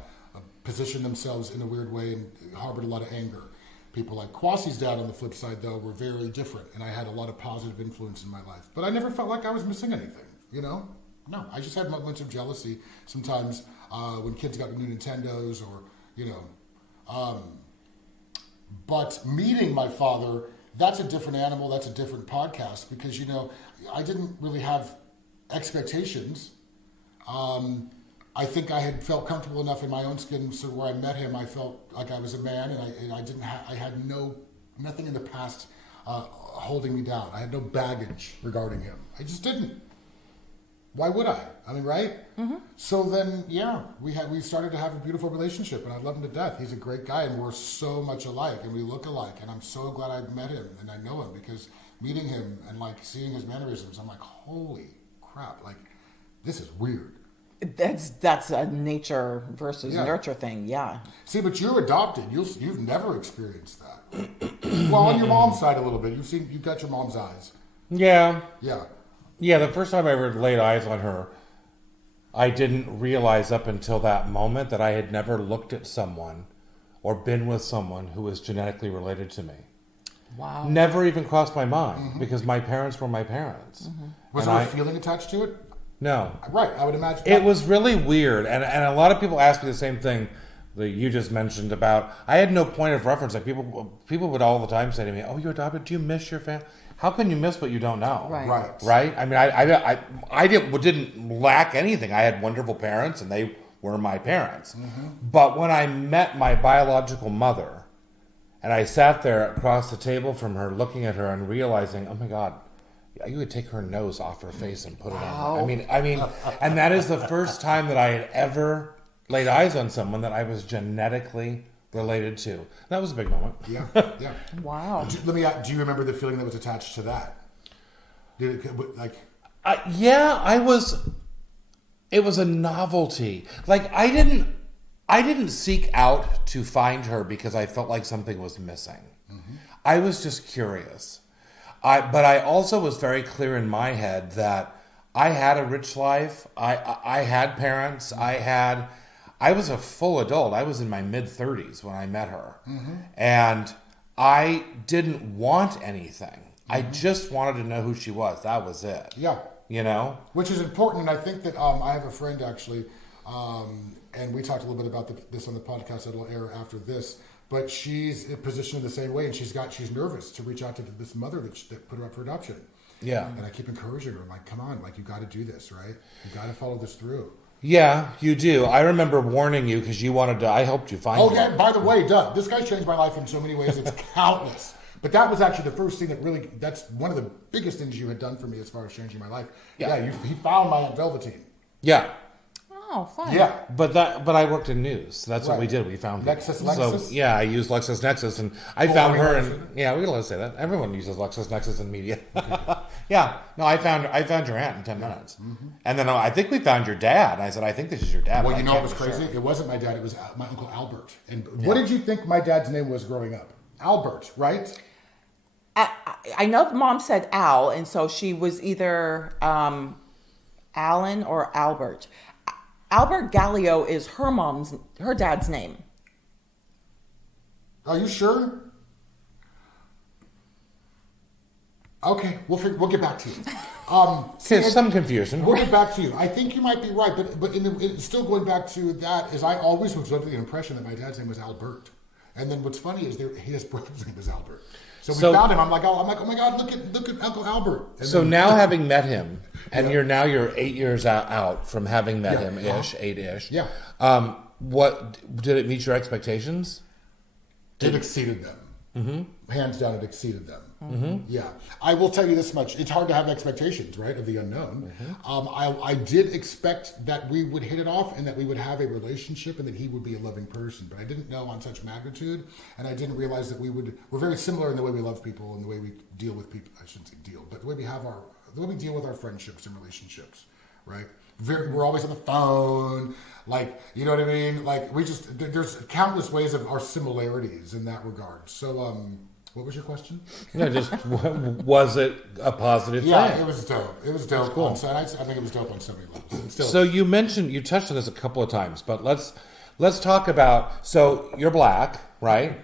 positioned themselves in a weird way and harbored a lot of anger. People like Kwasi's dad on the flip side, though, were very different, and I had a lot of positive influence in my life. But I never felt like I was missing anything, you know? No, I just had moments of jealousy sometimes when kids got new Nintendos or, you know. But meeting my father, that's a different animal, that's a different podcast because, you know, I didn't really have expectations. I think I had felt comfortable enough in my own skin so where I met him, I felt like I was a man and I had nothing in the past holding me down. I had no baggage regarding him. I just didn't. Why would I? I mean, right? Mm-hmm. So then, yeah, we started to have a beautiful relationship, and I love him to death. He's a great guy, and we're so much alike, and we look alike, and I'm so glad I met him, and I know him, because meeting him and, like, seeing his mannerisms, I'm like, holy crap, like, this is weird. That's a nature versus nurture thing, yeah. See, but you're adopted. You've never experienced that. Well, on your mom's side a little bit. You've got your mom's eyes. Yeah. Yeah. Yeah, the first time I ever laid eyes on her, I didn't realize up until that moment that I had never looked at someone or been with someone who was genetically related to me. Wow. Never even crossed my mind because my parents were my parents. Mm-hmm. Was there a feeling attached to it? No. Right, I would imagine. It was really weird. And a lot of people ask me the same thing that you just mentioned about, I had no point of reference. Like people would all the time say to me, oh, you're adopted? Do you miss your family? How can you miss what you don't know? Right. I mean, I didn't lack anything. I had wonderful parents, and they were my parents. Mm-hmm. But when I met my biological mother, and I sat there across the table from her, looking at her and realizing, oh my God, you would take her nose off her face and put it on. I mean, and that is the first time that I had ever laid eyes on someone that I was genetically related to. That was a big moment. Yeah. Wow. Do you remember the feeling that was attached to that? Did it, like? It was a novelty. Like I didn't seek out to find her because I felt like something was missing. Mm-hmm. I was just curious. But I also was very clear in my head that I had a rich life. I had parents. I was a full adult. I was in my mid-30s when I met her. Mm-hmm. And I didn't want anything. Mm-hmm. I just wanted to know who she was. That was it. Yeah. You know? Which is important. And I think that I have a friend, actually, and we talked a little bit about this on the podcast that will air after this, but she's positioned in the same way, and she's nervous to reach out to this mother that put her up for adoption. Yeah. And I keep encouraging her. I'm like, come on, like, you got to do this, right? You got to follow this through. Yeah, you do. I remember warning you because you wanted to. I helped you find. Oh, yeah. By the way, Doug, this guy's changed my life in so many ways. It's countless. But that was actually the first thing that's one of the biggest things you had done for me as far as changing my life. Yeah, he found my Aunt Velveteen. Yeah. Oh, fun. Yeah. But I worked in news. So that's what we did. We found Lexus. So, yeah, I used LexisNexis, and I found her. And yeah, we can say that. Everyone uses LexisNexis in media. Yeah. No, I found your aunt in 10 minutes. Mm-hmm. And then I think we found your dad. And I said, I think this is your dad. Well, you know what was crazy? Sure. It wasn't my dad. It was my Uncle Albert. And what did you think my dad's name was growing up? Albert, right? I know Mom said Al, and so she was either Alan or Albert. Albert Gallo is her dad's name. Are you sure? Okay, we'll get back to you. There's some confusion. We'll get back to you. I think you might be right, but still going back to that is I always was under the impression that my dad's name was Albert, and then what's funny is his brother's name was Albert. So we found him. I'm like, oh my God, look at Uncle Albert. And so now having met him, and you're 8 years out from having met him, 8-ish. Yeah. What did it meet your expectations? It exceeded them. Mm-hmm. Hands down, it exceeded them. Mm-hmm. Yeah, I will tell you this much: it's hard to have expectations, right, of the unknown. Mm-hmm. I did expect that we would hit it off and that we would have a relationship and that he would be a loving person, but I didn't know on such magnitude, and I didn't realize that we're very similar in the way we love people and the way we deal with people. I shouldn't say deal, but the way we deal with our friendships and relationships, right? We're always on the phone, like, you know what I mean? Like, there's countless ways of our similarities in that regard. So, what was your question? Yeah, just was it a positive thing? Yeah, it was dope. It was dope. Cool. I think it was dope on so many levels. So you touched on this a couple of times, but let's talk about. So you're black, right?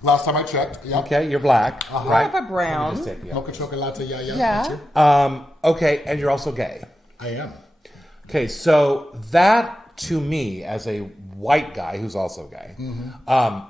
Last time I checked. Yep. Okay, you're black, right? I have a brown. Mocha chocolate, yeah. Yeah. Okay, and you're also gay. I am. Okay, so that to me, as a white guy who's also gay,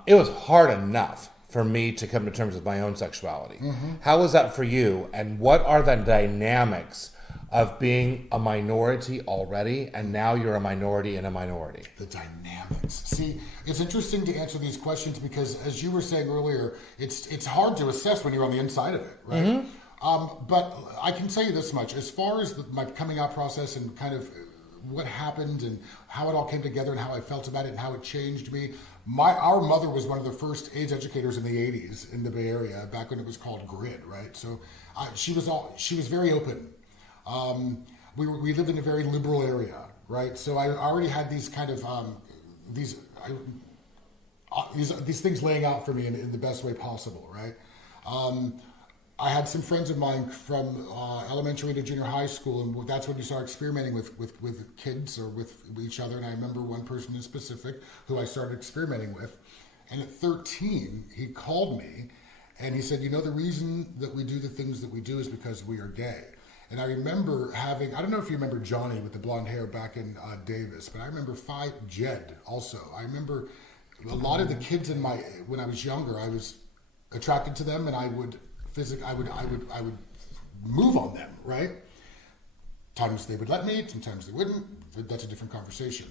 it was hard enough for me to come to terms with my own sexuality. Mm-hmm. How was that for you? And what are the dynamics of being a minority already, and now you're a minority in a minority? The dynamics. See, it's interesting to answer these questions because, as you were saying earlier, it's hard to assess when you're on the inside of it, right? Mm-hmm. But I can tell you this much: as far as my coming out process and kind of what happened and how it all came together and how I felt about it and how it changed me. Our mother was one of the first AIDS educators in the 80s in the Bay Area, back when it was called GRID, right? So she was very open. We lived in a very liberal area, right? So I already had these kind of these things laying out for me in the best way possible, right? I had some friends of mine from elementary to junior high school, and that's when you start experimenting with kids or with each other. And I remember one person in specific who I started experimenting with. And at 13, he called me, and he said, the reason that we do the things that we do is because we are gay. And I remember I don't know if you remember Johnny with the blonde hair back in Davis, but I remember Jed also. I remember a lot of the kids when I was younger, I was attracted to them, and I would move on them, right? Times they would let me, sometimes they wouldn't. That's a different conversation.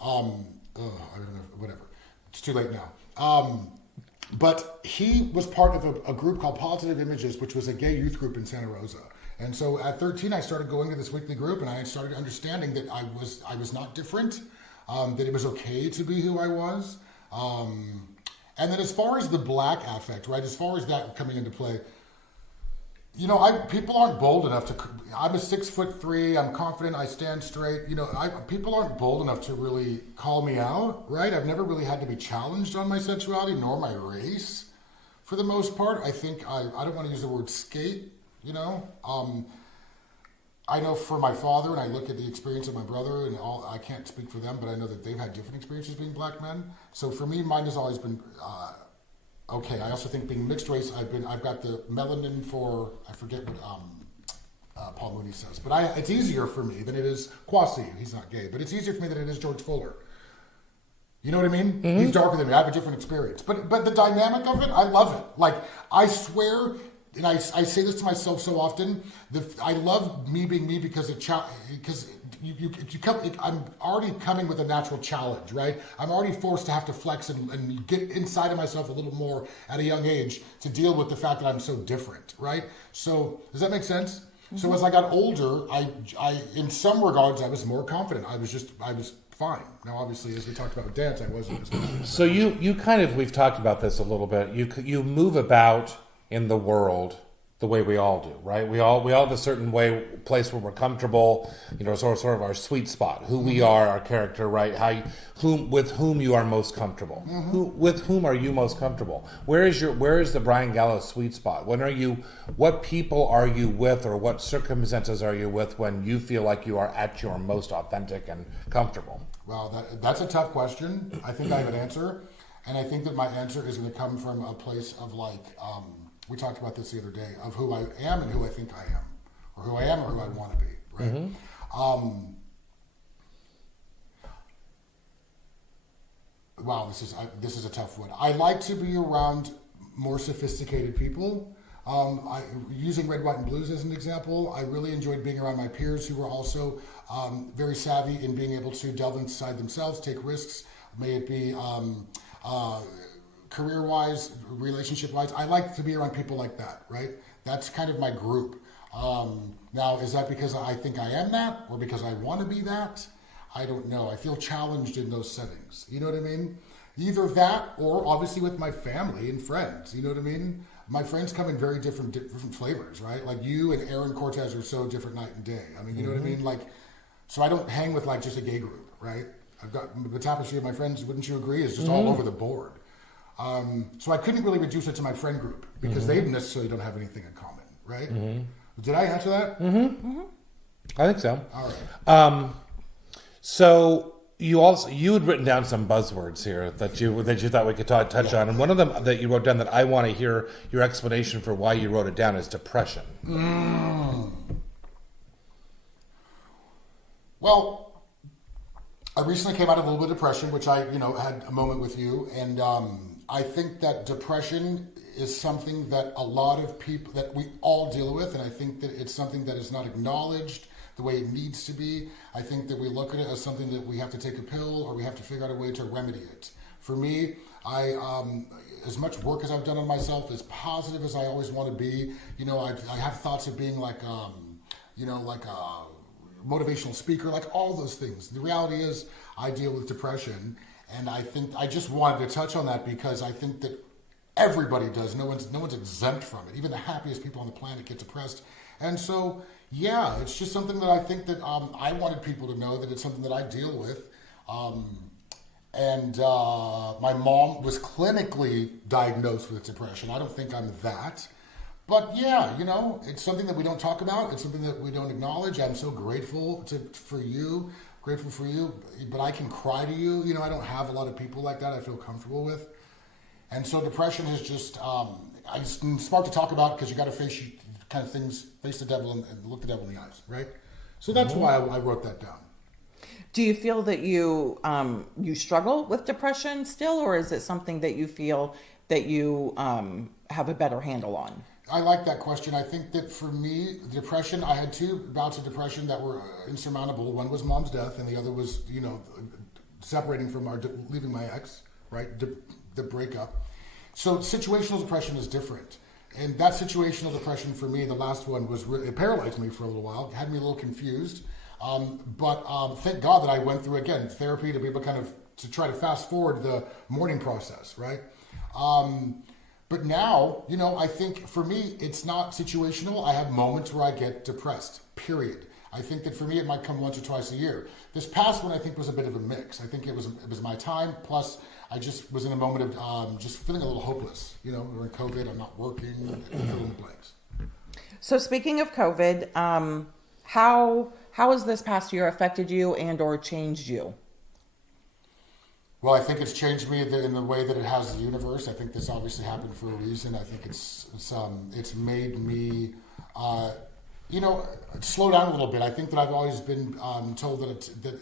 I don't know, whatever. It's too late now. But he was part of a group called Positive Images, which was a gay youth group in Santa Rosa. And so at 13, I started going to this weekly group, and I started understanding that I was not different, that it was okay to be who I was. And then as far as the black affect, right, as far as that coming into play, people aren't bold enough to. I'm a 6'3", I'm confident, I stand straight. People aren't bold enough to really call me out, right? I've never really had to be challenged on my sexuality nor my race, for the most part. I think I don't want to use the word skate. I know for my father, and I look at the experience of my brother, and I can't speak for them, but I know that they've had different experiences being black men. So for me, mine has always been okay. I also think being mixed race, I've got the melanin for, I forget what Paul Mooney says, but it's easier for me than it is Kwasi. He's not gay, but it's easier for me than it is George Fuller. You know what I mean? Mm-hmm. He's darker than me. I have a different experience, but the dynamic of it, I love it. Like, I swear. And I say this to myself so often. I love me being me because I'm already coming with a natural challenge, right? I'm already forced to have to flex and get inside of myself a little more at a young age to deal with the fact that I'm so different, right? So does that make sense? Mm-hmm. So as I got older, I in some regards I was more confident. I was fine. Now, obviously, as we talked about with dance, I wasn't as confident. So you kind of, we've talked about this a little bit. You move about in the world the way we all do, right? We all have a certain place where we're comfortable, sort of our sweet spot, who we are, our character, right? With whom you are most comfortable. Mm-hmm. With whom are you most comfortable? Where is the Bryan Gallo sweet spot? What people are you with, or what circumstances are you with when you feel like you are at your most authentic and comfortable? Well, that's a tough question. I think I have an answer. And I think that my answer is going to come from a place of like, we talked about this the other day, of who I am and who I think I am, or who I am or who I want to be, right? Wow, this is a tough one. I like to be around more sophisticated people. Using Red, White, and Blues as an example, I really enjoyed being around my peers who were also very savvy in being able to delve inside themselves, take risks, may it be career-wise, relationship-wise. I like to be around people like that, right? That's kind of my group. Now, is that because I think I am that, or because I want to be that? I don't know. I feel challenged in those settings. You know what I mean? Either that, or obviously with my family and friends. You know what I mean? My friends come in very different flavors, right? Like you and Aaron Cortez are so different night and day. I mean, you know what I mean? Like, so I don't hang with like just a gay group, right? I've got the tapestry of my friends, wouldn't you agree, is just all over the board. So I couldn't really reduce it to my friend group because they necessarily don't have anything in common, right? Did I answer that? I think so. All right. So you had written down some buzzwords here that you thought we could touch on, and one of them that you wrote down that I want to hear your explanation for why you wrote it down is depression. Well, I recently came out of a little bit of depression, which I had a moment with you, and I think that depression is something that a lot of people, that we all deal with, and I think that it's something that is not acknowledged the way it needs to be. I think that we look at it as something that we have to take a pill or we have to figure out a way to remedy it. For me, as much work as I've done on myself, as positive as I always want to be, I have thoughts of being like a motivational speaker, like all those things. The reality is I deal with depression, and I think I just wanted to touch on that because I think that everybody does. No one's exempt from it. Even the happiest people on the planet get depressed. And so, yeah, it's just something that I think that I wanted people to know that it's something that I deal with. And my mom was clinically diagnosed with depression. I don't think I'm that. But yeah, it's something that we don't talk about. It's something that we don't acknowledge. I'm so grateful for you, but I can cry to you. I don't have a lot of people like that I feel comfortable with. And so depression is just, it's smart to talk about because you got to face the devil and look the devil in the eyes, right? So that's why I wrote that down. Do you feel that you struggle with depression still, or is it something that you feel that you have a better handle on? I like that question. I think that for me, depression, I had 2 bouts of depression that were insurmountable. One was mom's death, and the other was, separating from leaving my ex, right? The breakup. So situational depression is different. And that situational depression for me, the last one, it paralyzed me for a little while, had me a little confused. But thank God that I went through, again, therapy to be able to try to fast forward the mourning process, right? But now, I think for me, it's not situational. I have moments where I get depressed, period. I think that for me, it might come once or twice a year. This past one, I think, was a bit of a mix. I think it was my time, plus I just was in a moment of just feeling a little hopeless. During COVID, I'm not working, fill in the blanks. So speaking of COVID, how has this past year affected you and or changed you? Well, I think it's changed me in the way that it has the universe. I think this obviously happened for a reason. I think it's made me, slow down a little bit. I think that I've always been told that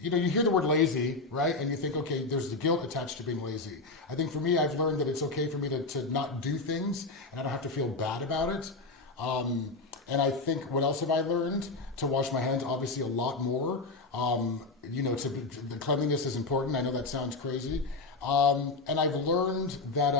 you hear the word lazy, right? And you think, okay, there's the guilt attached to being lazy. I think for me, I've learned that it's okay for me to not do things, and I don't have to feel bad about it. And I think, what else have I learned? To wash my hands, obviously, a lot more. The cleanliness is important. I know that sounds crazy. And I've learned that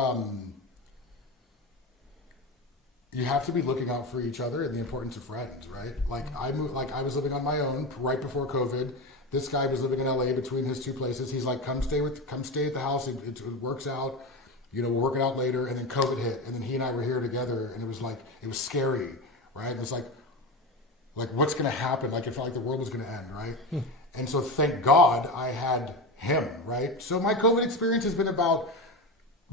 you have to be looking out for each other and the importance of friends, right? I was living on my own right before COVID. This guy was living in LA between his 2 places. He's like, come stay at the house. It works out. We'll work it out later. And then COVID hit. And then he and I were here together. And it was scary, right? And it's like what's going to happen? It felt like the world was going to end, right? And so thank God I had him, right? So my COVID experience has been about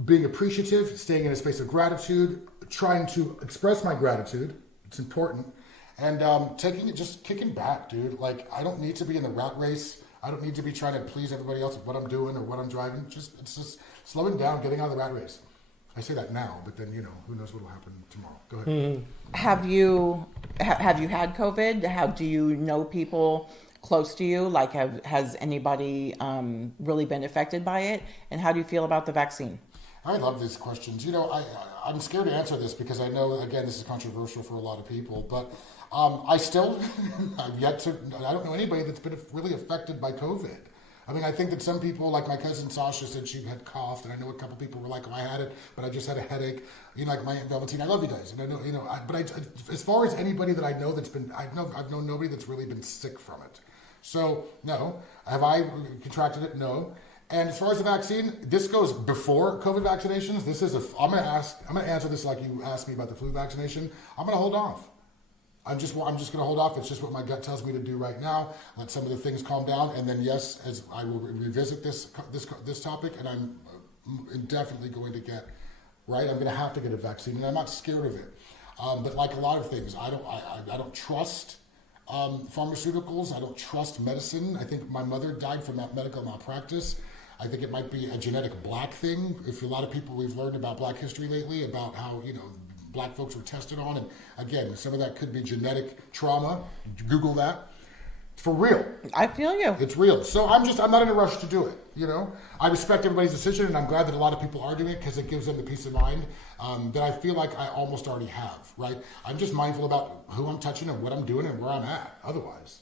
being appreciative, staying in a space of gratitude, trying to express my gratitude. It's important. And just kicking back, dude. I don't need to be in the rat race I don't need to be trying to please everybody else with what I'm doing or what I'm driving. It's just slowing down, getting out of the rat race. I say that now, but then, who knows what will happen tomorrow. Go ahead. Have you had COVID? How do you know people close to you? Like, has anybody really been affected by it? And how do you feel about the vaccine? I love these questions. I'm scared to answer this because I know, again, this is controversial for a lot of people, but I don't know anybody that's been really affected by COVID. I mean, I think that some people, like my cousin Sasha said she had coughed, and I know a couple people were like, "Oh, I had it, but I just had a headache." Like my Aunt Velveteen, I love you guys, and I know, as far as anybody that I know I've known nobody that's really been sick from it. So no, have I contracted it? No. And as far as the vaccine, this goes before COVID vaccinations. I'm going to answer this like you asked me about the flu vaccination. I'm going to hold off. I'm just going to hold off. It's just what my gut tells me to do right now. Let some of the things calm down, and then yes, as I will revisit this topic, and I'm definitely going to get right. I'm going to have to get a vaccine, and I'm not scared of it. But like a lot of things, I don't trust pharmaceuticals. I don't trust medicine. I think my mother died from that medical malpractice. I think it might be a genetic black thing. If a lot of people we've learned about Black history lately, about how Black folks were tested on, and again, some of that could be genetic trauma. Google that. It's for real. I feel you. It's real. So I'm not in a rush to do it. I respect everybody's decision, and I'm glad that a lot of people are doing it because it gives them the peace of mind that I feel like I almost already have. Right? I'm just mindful about who I'm touching and what I'm doing and where I'm at. Otherwise,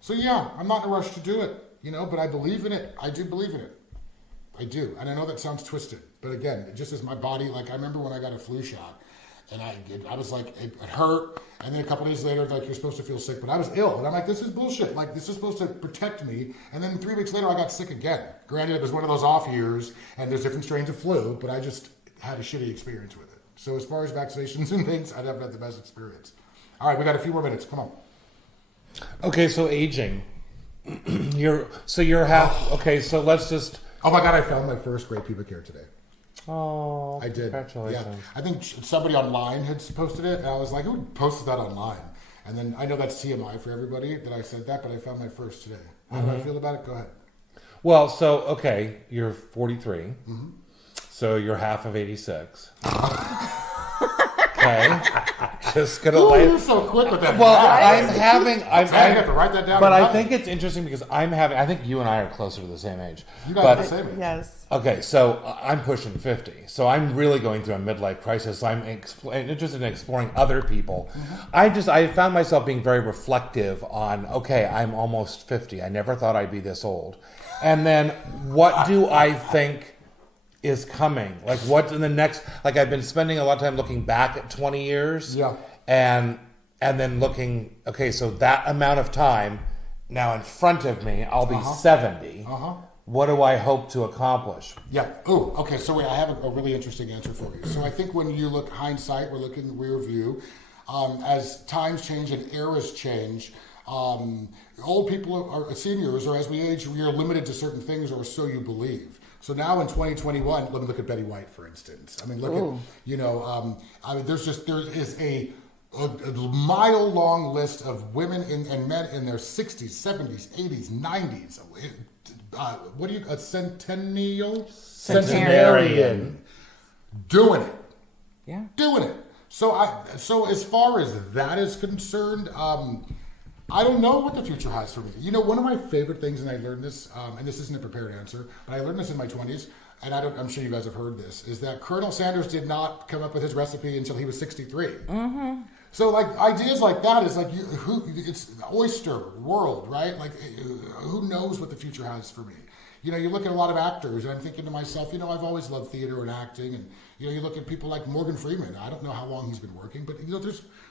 So yeah, I'm not in a rush to do it. But I believe in it. I do believe in it. I do. And I know that sounds twisted. But again, it just is my body. Like, I remember when I got a flu shot, and I was like, it hurt. And then a couple days later, like, you're supposed to feel sick. But I was ill. And I'm like, this is bullshit. Like, this is supposed to protect me. And then 3 weeks later, I got sick again. Granted, it was one of those off years, and there's different strains of flu, but I just had a shitty experience with it. So as far as vaccinations and things, I haven't had the best experience. All right, we got a few more minutes. Come on. Okay, so aging. You're half. Okay, so let's just. Oh my God! I found my first gray pubic hair today. Oh, I did. Congratulations! Yeah, I think somebody online had posted it, and I was like, "Who posted that online?" And then I know that's TMI for everybody that I said that, but I found my first today. How do I feel about it? Go ahead. Well, so okay, you're 43, so you're half of 86. Okay, just gonna. You're so quick with that. Well, I have to write that down. But I think it's interesting because I think you and I are closer to the same age. You guys are the same age. Yes. Okay, so I'm pushing 50. So I'm really going through a midlife crisis. I'm interested in exploring other people. I found myself being very reflective on, okay, I'm almost 50. I never thought I'd be this old. And then what do I think is coming? Like, what's in the next, like, I've been spending a lot of time looking back at 20 years. Yeah. And then looking, okay, so that amount of time now in front of me, I'll be 70. What do I hope to accomplish? Yeah. Oh, okay. So wait, I have a really interesting answer for you. So I think when you look hindsight, we're looking rear view. As times change and eras change, old people are seniors, or as we age, we are limited to certain things, or so you believe. So now in 2021, let me look at Betty White, for instance. I mean, look at, there is a mile-long list of women and men in their 60s, 70s, 80s, 90s. A centennial? Centenarian. Doing it. Yeah. Doing it. So as far as that is concerned, I don't know what the future has for me. One of my favorite things, and I learned this, and this isn't a prepared answer, but I learned this in my 20s, and I'm sure you guys have heard this, is that Colonel Sanders did not come up with his recipe until he was 63. So, like, ideas like that is like, it's oyster world, right? Like, who knows what the future has for me? You look at a lot of actors, and I'm thinking to myself, I've always loved theater and acting, and, you look at people like Morgan Freeman. I don't know how long he's been working, but,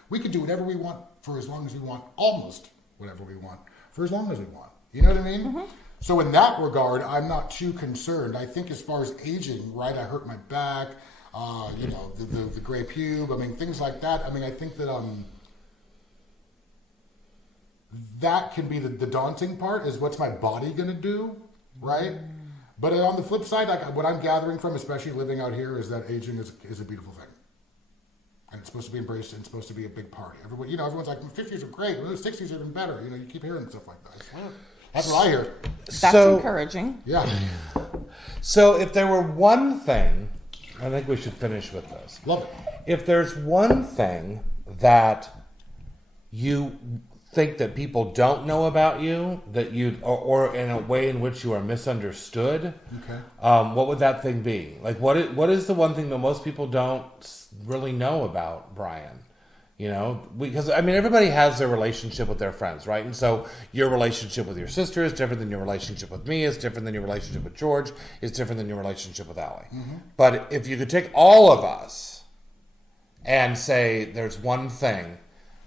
we can do whatever we want for as long as we want, almost whatever we want, for as long as we want. You know what I mean? So in that regard, I'm not too concerned. I think as far as aging, right, I hurt my back, the gray pube, I mean, things like that. I mean, I think that that can be the daunting part, is what's my body going to do, right? But on the flip side, like, what I'm gathering from, especially living out here, is that aging is a beautiful thing. And it's supposed to be embraced, and it's supposed to be a big party. Everyone's like, 50s are great, the 60s are even better. You keep hearing stuff like that. That's what I hear. That's encouraging. Yeah. So if there were one thing, I think we should finish with this. Love it. If there's one thing that you think that people don't know about you, that you or in a way in which you are misunderstood, Okay. what would that thing be? Like, what is the one thing that most people don't really know about Bryan? You know, because I mean, everybody has their relationship with their friends, right? And so your relationship with your sister is different than your relationship with me, is different than your relationship with George, is different than your relationship with Allie. Mm-hmm. But if you could take all of us and say there's one thing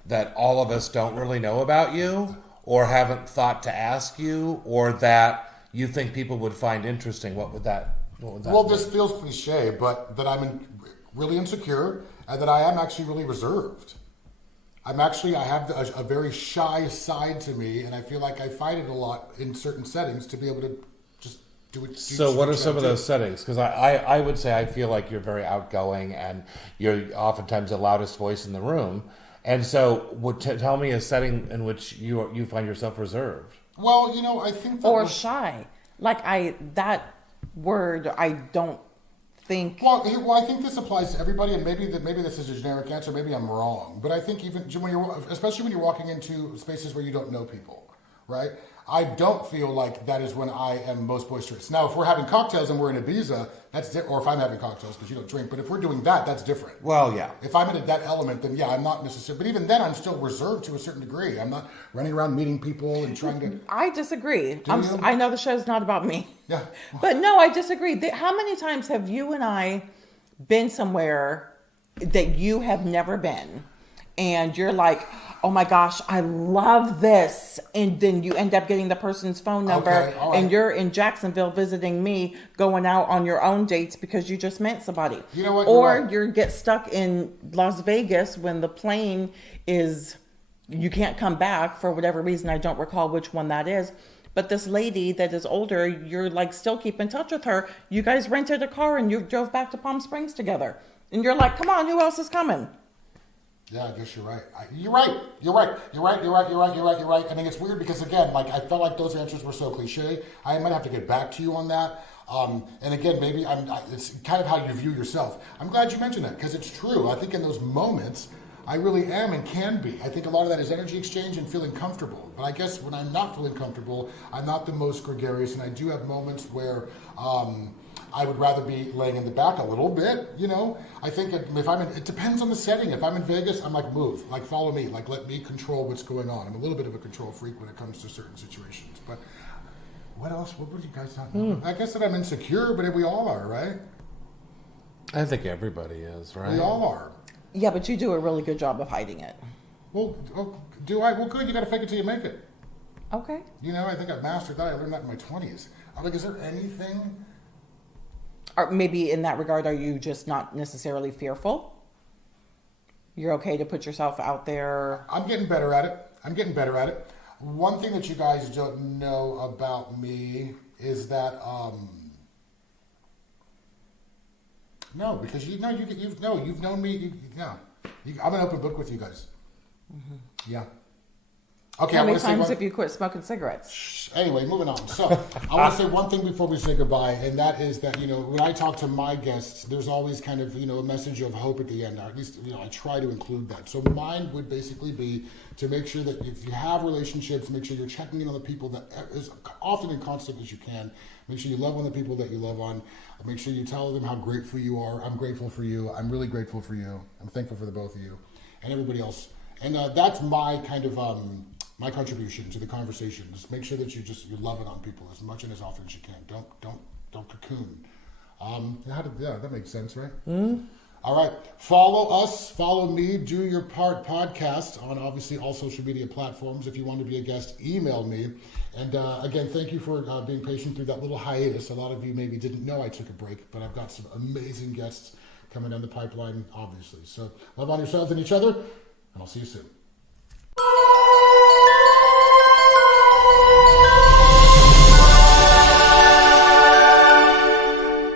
that all of us don't really know about you, or haven't thought to ask you, or that you think people would find interesting, what would that Well, be? this feels cliche, but that I'm really insecure and that I am actually really reserved. I have a very shy side to me, and I feel like I fight it a lot in certain settings to be able to just do it. So what are some of those settings? Because I would say I feel like you're very outgoing and you're oftentimes the loudest voice in the room. And so tell me a setting in which you find yourself reserved. Well, I think that... Or shy. Like that word, I don't think... Well, I think this applies to everybody, and maybe this is a generic answer, maybe I'm wrong. But I think especially when you're walking into spaces where you don't know people, right? I don't feel like that is when I am most boisterous. Now, if we're having cocktails and we're in Ibiza, that's different. Or if I'm having cocktails because you don't drink. But if we're doing that, that's different. Well, yeah. If I'm in that element, then yeah, I'm not necessarily. But even then, I'm still reserved to a certain degree. I'm not running around meeting people and trying to. I disagree. You? I know the show's not about me. Yeah. But no, I disagree. How many times have you and I been somewhere that you have never been? And you're like, oh my gosh, I love this. And then you end up getting the person's phone number, Okay, all right. and you're in Jacksonville visiting me, going out on your own dates because you just met somebody. You know what? Or You're right. you get stuck in Las Vegas when the plane you can't come back for whatever reason. I don't recall which one that is. But this lady that is older, you're like still keep in touch with her. You guys rented a car and you drove back to Palm Springs together. And you're like, come on, who else is coming? Yeah, I guess you're right. You're right. I mean, it's weird because, again, like, I felt like those answers were so cliche. I might have to get back to you on that. And again, maybe it's kind of how you view yourself. I'm glad you mentioned that because it's true. I think in those moments, I really am and can be. I think a lot of that is energy exchange and feeling comfortable. But I guess when I'm not feeling comfortable, I'm not the most gregarious. And I do have moments where I would rather be laying in the back a little bit, I think if it depends on the setting. If I'm in Vegas, I'm like, move, like follow me, like let me control what's going on. I'm a little bit of a control freak when it comes to certain situations. But what else? What would you guys talk about? I guess that I'm insecure, but we all are, right? I think everybody is, right? We all are. Yeah, but you do a really good job of hiding it. Well, do I? Well, good. You got to fake it till you make it. Okay. I think I've mastered that. I learned that in my 20s. I'm like, is there anything... Or maybe in that regard, are you just not necessarily fearful? You're okay to put yourself out there? I'm getting better at it. One thing that you guys don't know about me is that, no, because you've known me, I'm an open book with you guys. Mm-hmm. Yeah. Okay, How many times have you quit smoking cigarettes? Anyway, moving on. So, I want to say one thing before we say goodbye, and that is that, when I talk to my guests, there's always kind of, a message of hope at the end. Or at least, I try to include that. So mine would basically be to make sure that if you have relationships, make sure you're checking in on the people that as often and constant as you can. Make sure you love on the people that you love on. Make sure you tell them how grateful you are. I'm grateful for you. I'm really grateful for you. I'm thankful for the both of you and everybody else. And that's my kind of... my contribution to the conversation is make sure that you're loving on people as much and as often as you can. Don't cocoon. That makes sense, right? Mm-hmm. All right. Follow us, follow me, Do Your Part podcast on obviously all social media platforms. If you want to be a guest, email me. And again, thank you for being patient through that little hiatus. A lot of you maybe didn't know I took a break, but I've got some amazing guests coming down the pipeline, obviously. So love on yourselves and each other, and I'll see you soon.